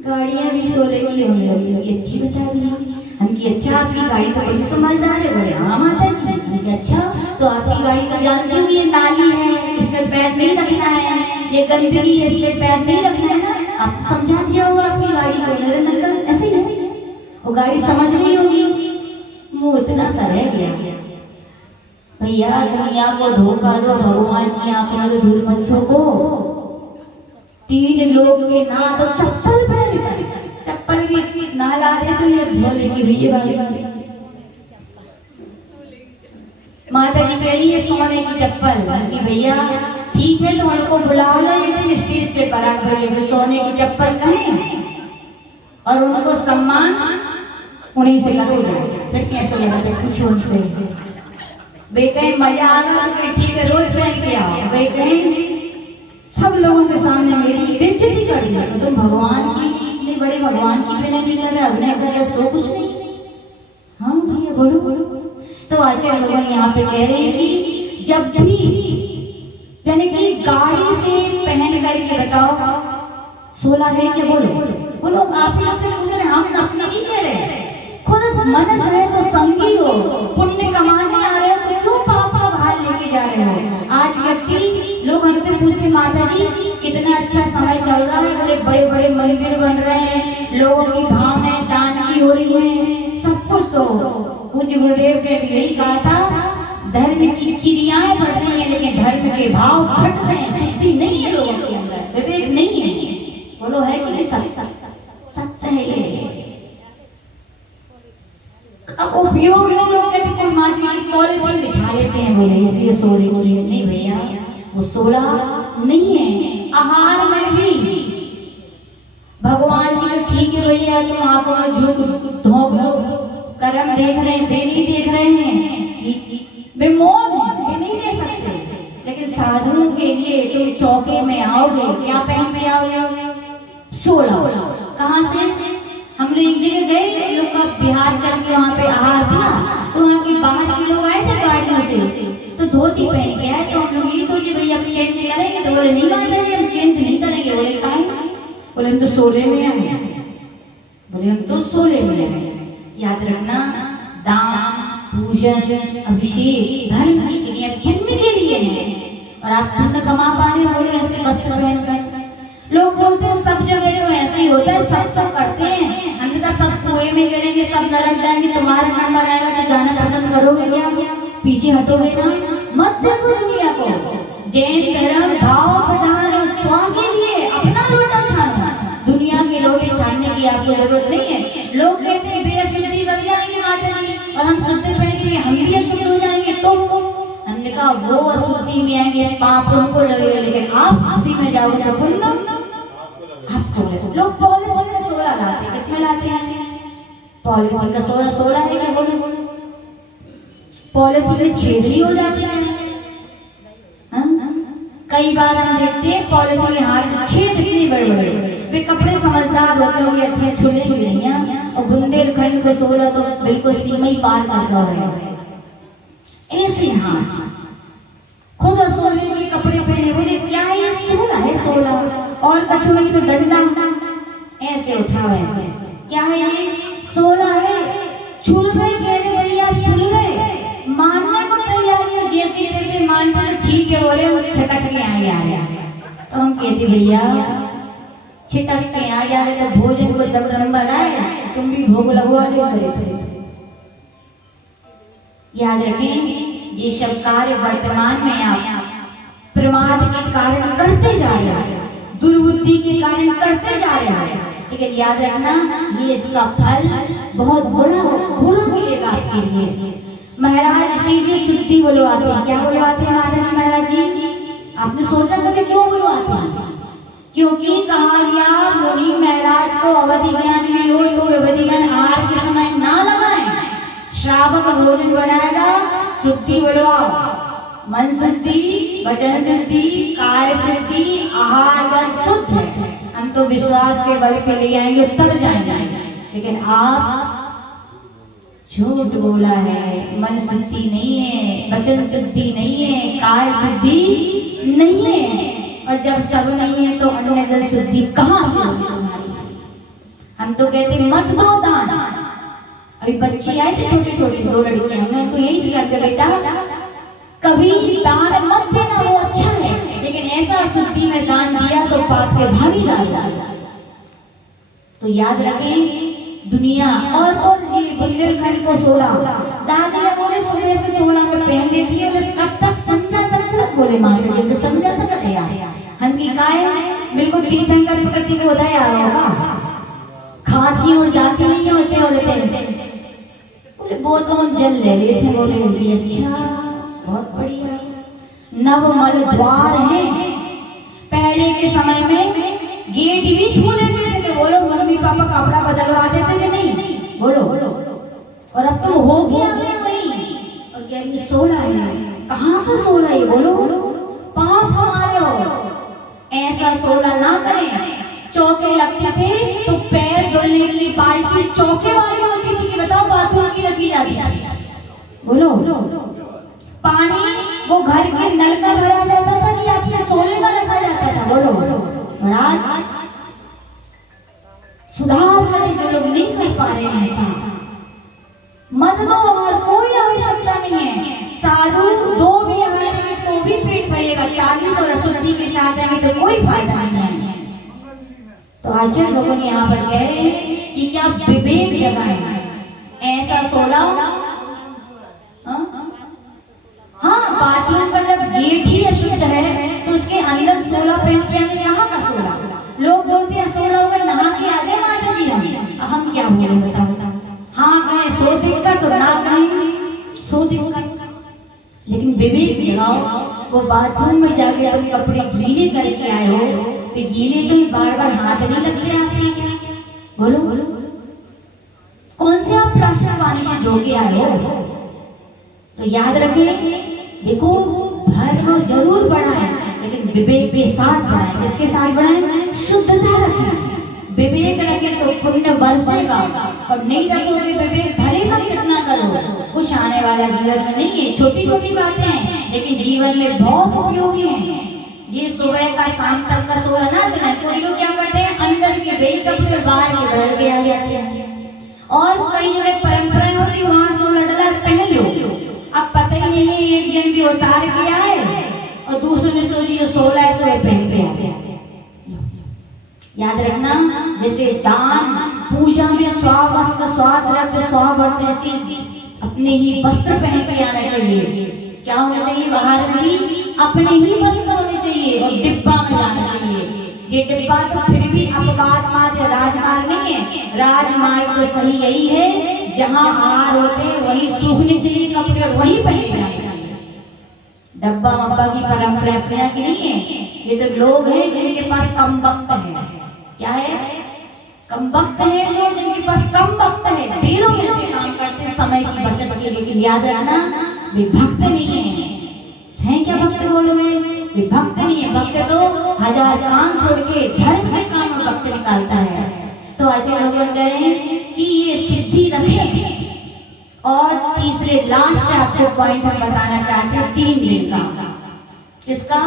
गाड़ियाँ भी 16 की होने लगी। ये अच्छी बता दी हम कि अच्छा आपकी गाड़ी तो बड़ी समझदार है। बोले हाँ माता जी। हमने अच्छा तो आपकी गाड़ी तो जानती हूँ ये नाली है, इसमें पैर नहीं रखना है, ये गंदगी है, इसमें पैर नहीं रखना है ना। आप समझा दिया होगा आपकी गाड़ी को। नरेंद्र अंकल ऐसे ही है, वो गाड़ी समझ रही होगी। मुँह इतना सा रह गया। भैया दुनिया को धोखा दो, भगवान की आंखों में तो धूल मत झोंको। 3 लोग के ना तो चप्पल पहन कर, चप्पल भी ना ला दे तो ये झोले की हुई है। माता जी कह रही है सोने की चप्पल कि भैया ठीक है तो उनको बुला लो एक दिन स्टेज पे पराग भैया सोने की चप्पल कहें और उनको सम्मान उन्हीं से करो जाए। फिर कैसे लगा फिर कुछ उनसे वे कहें मजा आ रहा है ठीक है रोज पहन के आओ। वे कहें सब लोगों के सामने मेरी बेइज्जती कर दी तो तुम भगवान की इतने बड़े भगवान की बेइज्जती कर रहे, अभिनय कर रहे, सो कुछ नहीं। हाँ भैया बोलो बोलो। तो आचार्य लोगों यहाँ पे कह रहे हैं कि जब भी यानी कि गाड़ी से पहन करके बताओ 16 है क्या? बोलो बोलो आप लोग से पूछ रहे हम अपने नहीं कह रहे। खुद मनस है तो संगी हो, पुण्य कमाने आ रहे हो तो क्यों पाप का भार लेके जा रहे हो? आज व्यक्ति लोग हमसे पूछते माता जी कितना अच्छा समय चल रहा है, बड़े बड़े बड़े मंदिर बन रहे हैं, लोगों की भावनाएं दान की हो रही है, सब कुछ। तो पूज्य गुरुदेव ने भी यही कहा था धर्म की क्रियाएं बढ़ रही है लेकिन धर्म के भाव घट रहे हैं, शुद्धि नहीं है लोगों के अंदर, विवेक नहीं है। बोलो है कि नहीं? सत्य सत्य है ये। अब उपयोग है लोग कहते कोई माटी की पॉलिथीन बिछा लेते हैं बोले इसलिए 16 की है। नहीं भैया वो 16 नहीं है। आहार में भी भगवान की तो ठीक है भैया तुम आंखों में झोंक धोंक लो, कर्म देख रहे हैं वे नहीं देख रहे हैं, वे मौन वे नहीं दे सकते। लेकिन साधुओं के लिए तुम चौके में आओगे क्या पहन के आओगे? 16। कहाँ से? हम लोग एक जगह गए, लोग का बिहार चल के वहाँ पे आहार था तो वहाँ के बाहर के लोग आए थे गाड़ियों से तो धोती पहन के आए। तो हम लोग ये सोचे भैया अब चेंज करेंगे तो बोले नहीं माता जी हम चेंज नहीं करेंगे। बोले काहे? बोले हम तो 16 में हैं। बोले हम तो 16 में हैं। याद रखना दान पूजन अभिषेक धर्म की क्रिया पुण्य के लिए है और आप पुण्य कमा पा रहे हो। बोलो ऐसे वस्त्र पहन कर लोग बोलते हैं सब जगह तो ऐसे ही होता है, सब तो करते हैं। हमने कहा सब कुएं में गिरेंगे सब नरक जाएंगे, तुम्हारा नंबर आएगा तो जाना पसंद करोगे क्या? पीछे हटोगे ना? मत देखो दुनिया को। जैन धर्म भाव प्रधान और स्व के लिए अपना लोटा छानो, दुनिया के लोटे छानने की आपको जरूरत नहीं है। लोग कहते हैं बेअशुद्धि कर जाएंगे माता जी और हम शुद्ध पहनेंगे हम भी अशुद्ध हो जाएंगे। तो हमने कहा वो अशुद्धि में आएंगे पाप उनको लगेगा लेकिन आप शुद्धि में जाओगे तो पुण्य आपको। लोग पॉलिथीन में 16 लाते हैं, किसमें लाते हैं? पॉलिथीन का 16 है क्या? बोलो पॉलिथीन में छेदरी हो जाती है। कई बार हम देखते हैं पॉलिथीन के हाथ में छेद इतने बड़े बड़े, वे कपड़े समझदार होते होंगे अच्छे छुलेंगे नहीं है और बुंदेलखंड को 16 तो बिल्कुल सीमा ही पार कर रहा है। ऐसे हाथ खुद 16 के कपड़े पहने बोले क्या ये 16 है? 16 और कछुए की तो डंडा ऐसे उठा वैसे क्या है ये? 16 है। छुल गए कह रहे भैया आप छुल गए, मानने को तैयारी हो जैसे तैसे मानते तो ठीक है। बोले हम छटक के आ जा रहे तो हम कहते भैया छिटक के आ जा रहे तो भोजन को जब नंबर आए तुम भी भोग लगवा दो करे थे। याद रखें ये सब कार्य वर्तमान में आप प्रमाद के कारण करते जा रहे हैं, दुर्बुद्धि के कारण करते जा रहे हैं, लेकिन याद रखना ये इसका फल बहुत बड़ा बुरा मिलेगा आपके लिए। महाराज सीधी शुद्धि बुलवाते हैं। क्या बुलवाते हैं माता जी महाराज जी? आपने सोचा कभी क्यों बुलवाते हैं? क्योंकि कहा गया मुनि महाराज को अवधि ज्ञान में हो तो अवधि ज्ञान आहार के समय ना लगाएं, श्रावक भोजन बनाएगा शुद्धि बुलवाओ, मन शुद्धि वचन शुद्धि काय शुद्धि आहार शुद्ध है। हम तो विश्वास के बल पे ले आएंगे तर जाएंगे, लेकिन आप झूठ बोला है, मन शुद्धि नहीं है, वचन शुद्धि नहीं है, काय शुद्धि नहीं है। और जब सब नहीं है तो अन्य शुद्धि कहाँ से होगी तुम्हारी? हम तो कहते मत दो दान। अभी बच्चे आए थे छोटे छोटे, 2 लड़कियां, हमने उनको यही सिखाया बेटा कभी दान मत देना, वो अच्छा है, लेकिन ऐसा शुद्धि में दान दिया तो पाप के भागीदार। तो याद रखें दुनिया और ये बुंदेलखंड को 16 दादा लोगों ने सुबह से 16 में पहन लेती है और कब तक समझा तक चलत बोले मारे ये तो समझा तक यार हम की काय बिल्कुल तीर्थंकर प्रकृति को उदय आ रहा होगा, खाती और जाती नहीं होते बोले वो तो हम जल ले लेते, बोले अच्छा बहुत बढ़िया। नवमल द्वार है, पहले के समय में गेट भी छू लेते थे, बोलो मम्मी पापा कपड़ा बदलवा देते थे नहीं, बोलो और अब तो हो गया है वही। और क्या 16 है, कहाँ का 16 है बोलो, पाप हमारे हो। ऐसा 16 ना करें। चौके लगते थे तो पैर धुलने की बाल्टी चौके वाली होती थी कि बताओ बाथरूम की रखी जाती थी, बोलो पानी वो घर के नल का भरा जाता था कि आपके सोने का रखा जाता था, बोलो। और आज सुधार करें जो लोग नहीं कर पा रहे हैं ऐसा मत दो, और कोई आवश्यकता नहीं है। साधु 2 भी आएंगे तो भी पेट भरेगा, 40 और अशुद्धि के साथ रहेंगे तो कोई फायदा नहीं है। तो आचार्य लोगों ने यहाँ पर कह रहे हैं कि क्या विवेक जगाएं। ऐसा 16 हाँ बाथरूम का जब गेट ही अशुद्ध है तो उसके अंदर 16 पहन के आगे कहाँ का 16? लोग बोलते हैं 16 होकर नहा के आगे माता जी हम क्या बोले बताओ। हाँ कहें 100 दिन का तो ना कहें 100 दिन का, लेकिन विवेक जगाओ। वो बाथरूम में जाके तुम कपड़े गीले करके आए हो तो गीले तो बार बार हाथ नहीं लगते आपके क्या, बोलो कौन से आप राशन पानी से धो के आए हो। तो याद रखें देखो धर्म जरूर बढ़ाए लेकिन विवेक के साथ बढ़ाए। किसके साथ बढ़ाए? शुद्धता रखें, विवेक रखें तो पुण्य बरसेगा, और नहीं रखोगे विवेक भले तुम कितना करो कुछ आने वाला जीवन में नहीं है। छोटी छोटी बातें हैं लेकिन जीवन में बहुत उपयोगी हैं। ये सुबह का शाम तक का 16 ना चलाए। कोई लोग क्या करते हैं अंदर के वही कपड़े बाहर के बदल के आ जाते हैं, और कई जगह परंपराएं होती वहां 16 डला पहन लो, अब पता ही नहीं है एक दिन भी उतार के आए और दूसरे ने सोची जो 16 है सो पहन के आ गया। याद रखना जैसे दान पूजा में स्वावस्त्र स्वाद रक्त स्वावर्त ऐसी अपने ही वस्त्र पहन के आना चाहिए। क्या होना चाहिए? बाहर में भी अपने ही वस्त्र होने चाहिए और डिब्बा में जाना चाहिए। ये डिब्बा तो फिर भी अपवाद मात्र राजमार्ग नहीं है, राजमार्ग तो सही यही है जहाँ आहार होते हैं वही सूखने चाहिए कपड़े और वही पहने जाने चाहिए। डब्बा मब्बा की परंपरा अपने की नहीं है। ये तो लोग हैं जिनके पास कम वक्त है। क्या है? कम वक्त है, लोग जिनके पास कम वक्त है वे लोग ऐसे काम करते हैं समय की बचत के लिए। लेकिन याद रखना वे भक्त नहीं है क्या? भक्त बोलोगे वे भक्त नहीं है। भक्त तो 1000 काम छोड़ के धर्म के काम में वक्त निकालता है। तो आचार्य लोग कह रहे हैं कि ये शुद्धि रखें। और तीसरे लास्ट आपको पॉइंट हम बताना चाहते हैं 3 दिन का। किसका?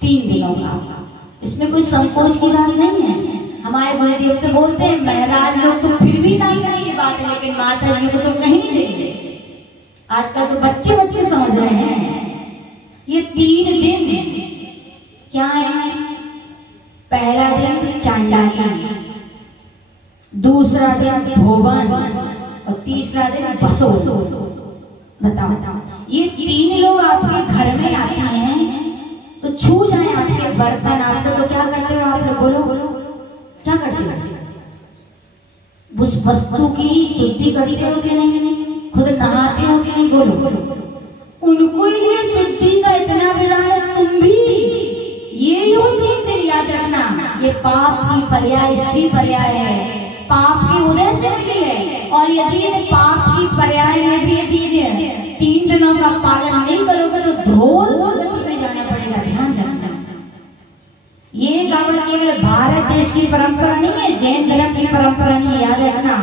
3 दिनों का। इसमें कोई संकोच की बात नहीं है। हमारे गुरुदेव तो बोलते हैं महाराज लोग तो फिर भी ना करें ये बात, लेकिन माता जी को तो कहनी चाहिए। आजकल तो बच्चे समझ रहे हैं। ये 3 दिन क्या है? पहला दिन चांडाली, दूसरा दिन धोवन और तीसरा दिन बसो। बताओ ये 3 लोग आपके घर में आते हैं तो छू जाए आपके बर्तन, आप लोग तो क्या करते हो? आप लोग बोलो क्या करते हो? उस वस्तु की शुद्धि करते हो कि नहीं? खुद नहाते हो कि नहीं? बोलो। उनको लिए शुद्धि का इतना विधान है, तुम भी ये हो 3 दिन याद रखना। ये पाप की पर्याय स्त्री पर्याय है, पाप की उदय से मिली है। और यदि पाप की पर्याय में भी यदि 3 दिनों का पालन नहीं करोगे तो घोर दुर्गति में जाना पड़ेगा। ध्यान रखना ये केवल भारत देश की परंपरा नहीं है, जैन धर्म की परंपरा नहीं है। याद रखना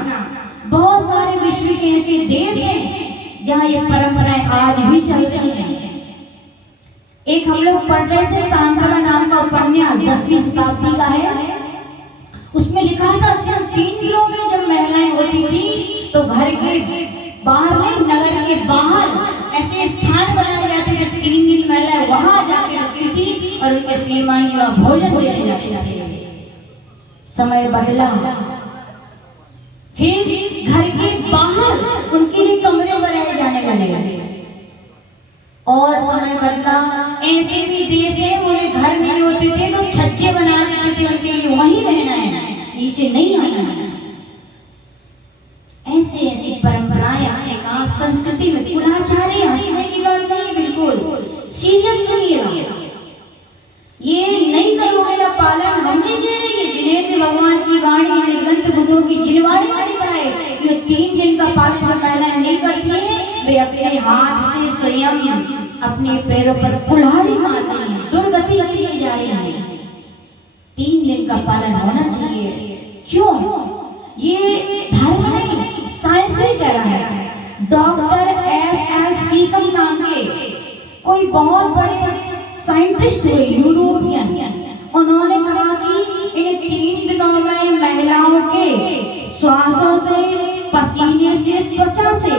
बहुत सारे विश्व के ऐसे देश हैं जहाँ ये परंपराएं आज भी चलती हैं। एक हम लोग पढ़ रहे थे सांतला नाम का उपन्यास 10वीं शताब्दी का है। उसमें लिखा था कि 3 दिनों में जब महिलाएं होती थी तो घर के बाहर में, नगर के बाहर ऐसे स्थान बनाए जाते थे, 3 दिन महिलाएं वहां जाके रुकती थी और उनके श्रीमान जी वहां भोजन देने जाते थे। समय बदला, फिर घर के बाहर उनके लिए कमरे बनाए जाने लगे और समय बदला। ऐसे भी देश है उन्हें घर नहीं होते थे तो छज्जे बना देते थे उनके लिए, वहीं रहना है, नीचे नहीं आना है। ऐसे ऐसी परंपराएं अपने का संस्कृति में कुलाचारी, हंसने की बात नहीं, बिल्कुल सीरियस सुनिएगा। ये नहीं करोगे ना पालन, हम नहीं कह रहे, जिन्हें भगवान की वाणी निर्गंत बुद्धों की जिनवाणी में लिखा है, ये 3 दिन का पालन जो महिलाएं नहीं करती है वे अपने हाथ से स्वयं अपने पैरों पर कुल्हाड़ी मार रही है, दुर्गति के लिए जा रही है। 3 दिन का पालन होना चाहिए। क्यों? ये धर्म नहीं, साइंस नहीं कह रहा है। डॉक्टर एस सीकम नाम के कोई बहुत बड़े साइंटिस्ट हुए यूरोपियन, उन्होंने कहा कि इन 3 दिनों में महिलाओं के श्वासों से, पसीने से, त्वचा से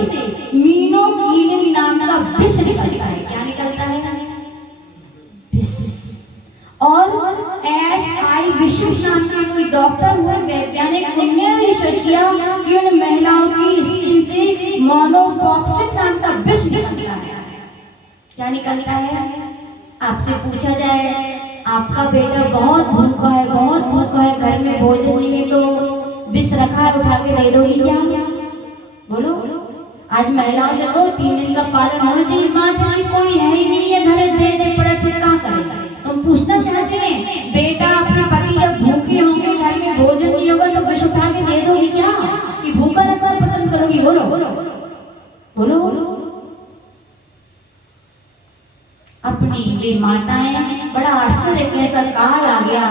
मीनोकीजिन नाम का विष निकलता है। क्या निकलता है? विष। और एस.आई. विश्व नाम के कोई डॉक्टर हुए वैज्ञानिक, उन्होंने रिसर्च किया कि उन महिलाओं की स्किन से मोनोटॉक्सिक नाम का विष निकलता है। क्या निकलता है? आपसे पूछा जाए, आपका बेटा बहुत भूखा है, बहुत भूखा है, घर में भोजन नहीं है, तो विष रखा है, उठा के दे दोगी क्या? बोलो। आज महिलाओं से तो 3 दिन का पालन होना चाहिए। माता कोई है ही नहीं है, घर देने पड़े थे, क्या करें? तुम पूछना चाहते हैं, बेटा अपने पति जब भूखे होंगे, घर में भोजन नहीं होगा, तो विष उठा के दे दोगी क्या कि भूखा रखना पसंद करोगी? बोलो बोलो। अपनी वे माताएं, बड़ा आश्चर्य कैसा काल आ गया।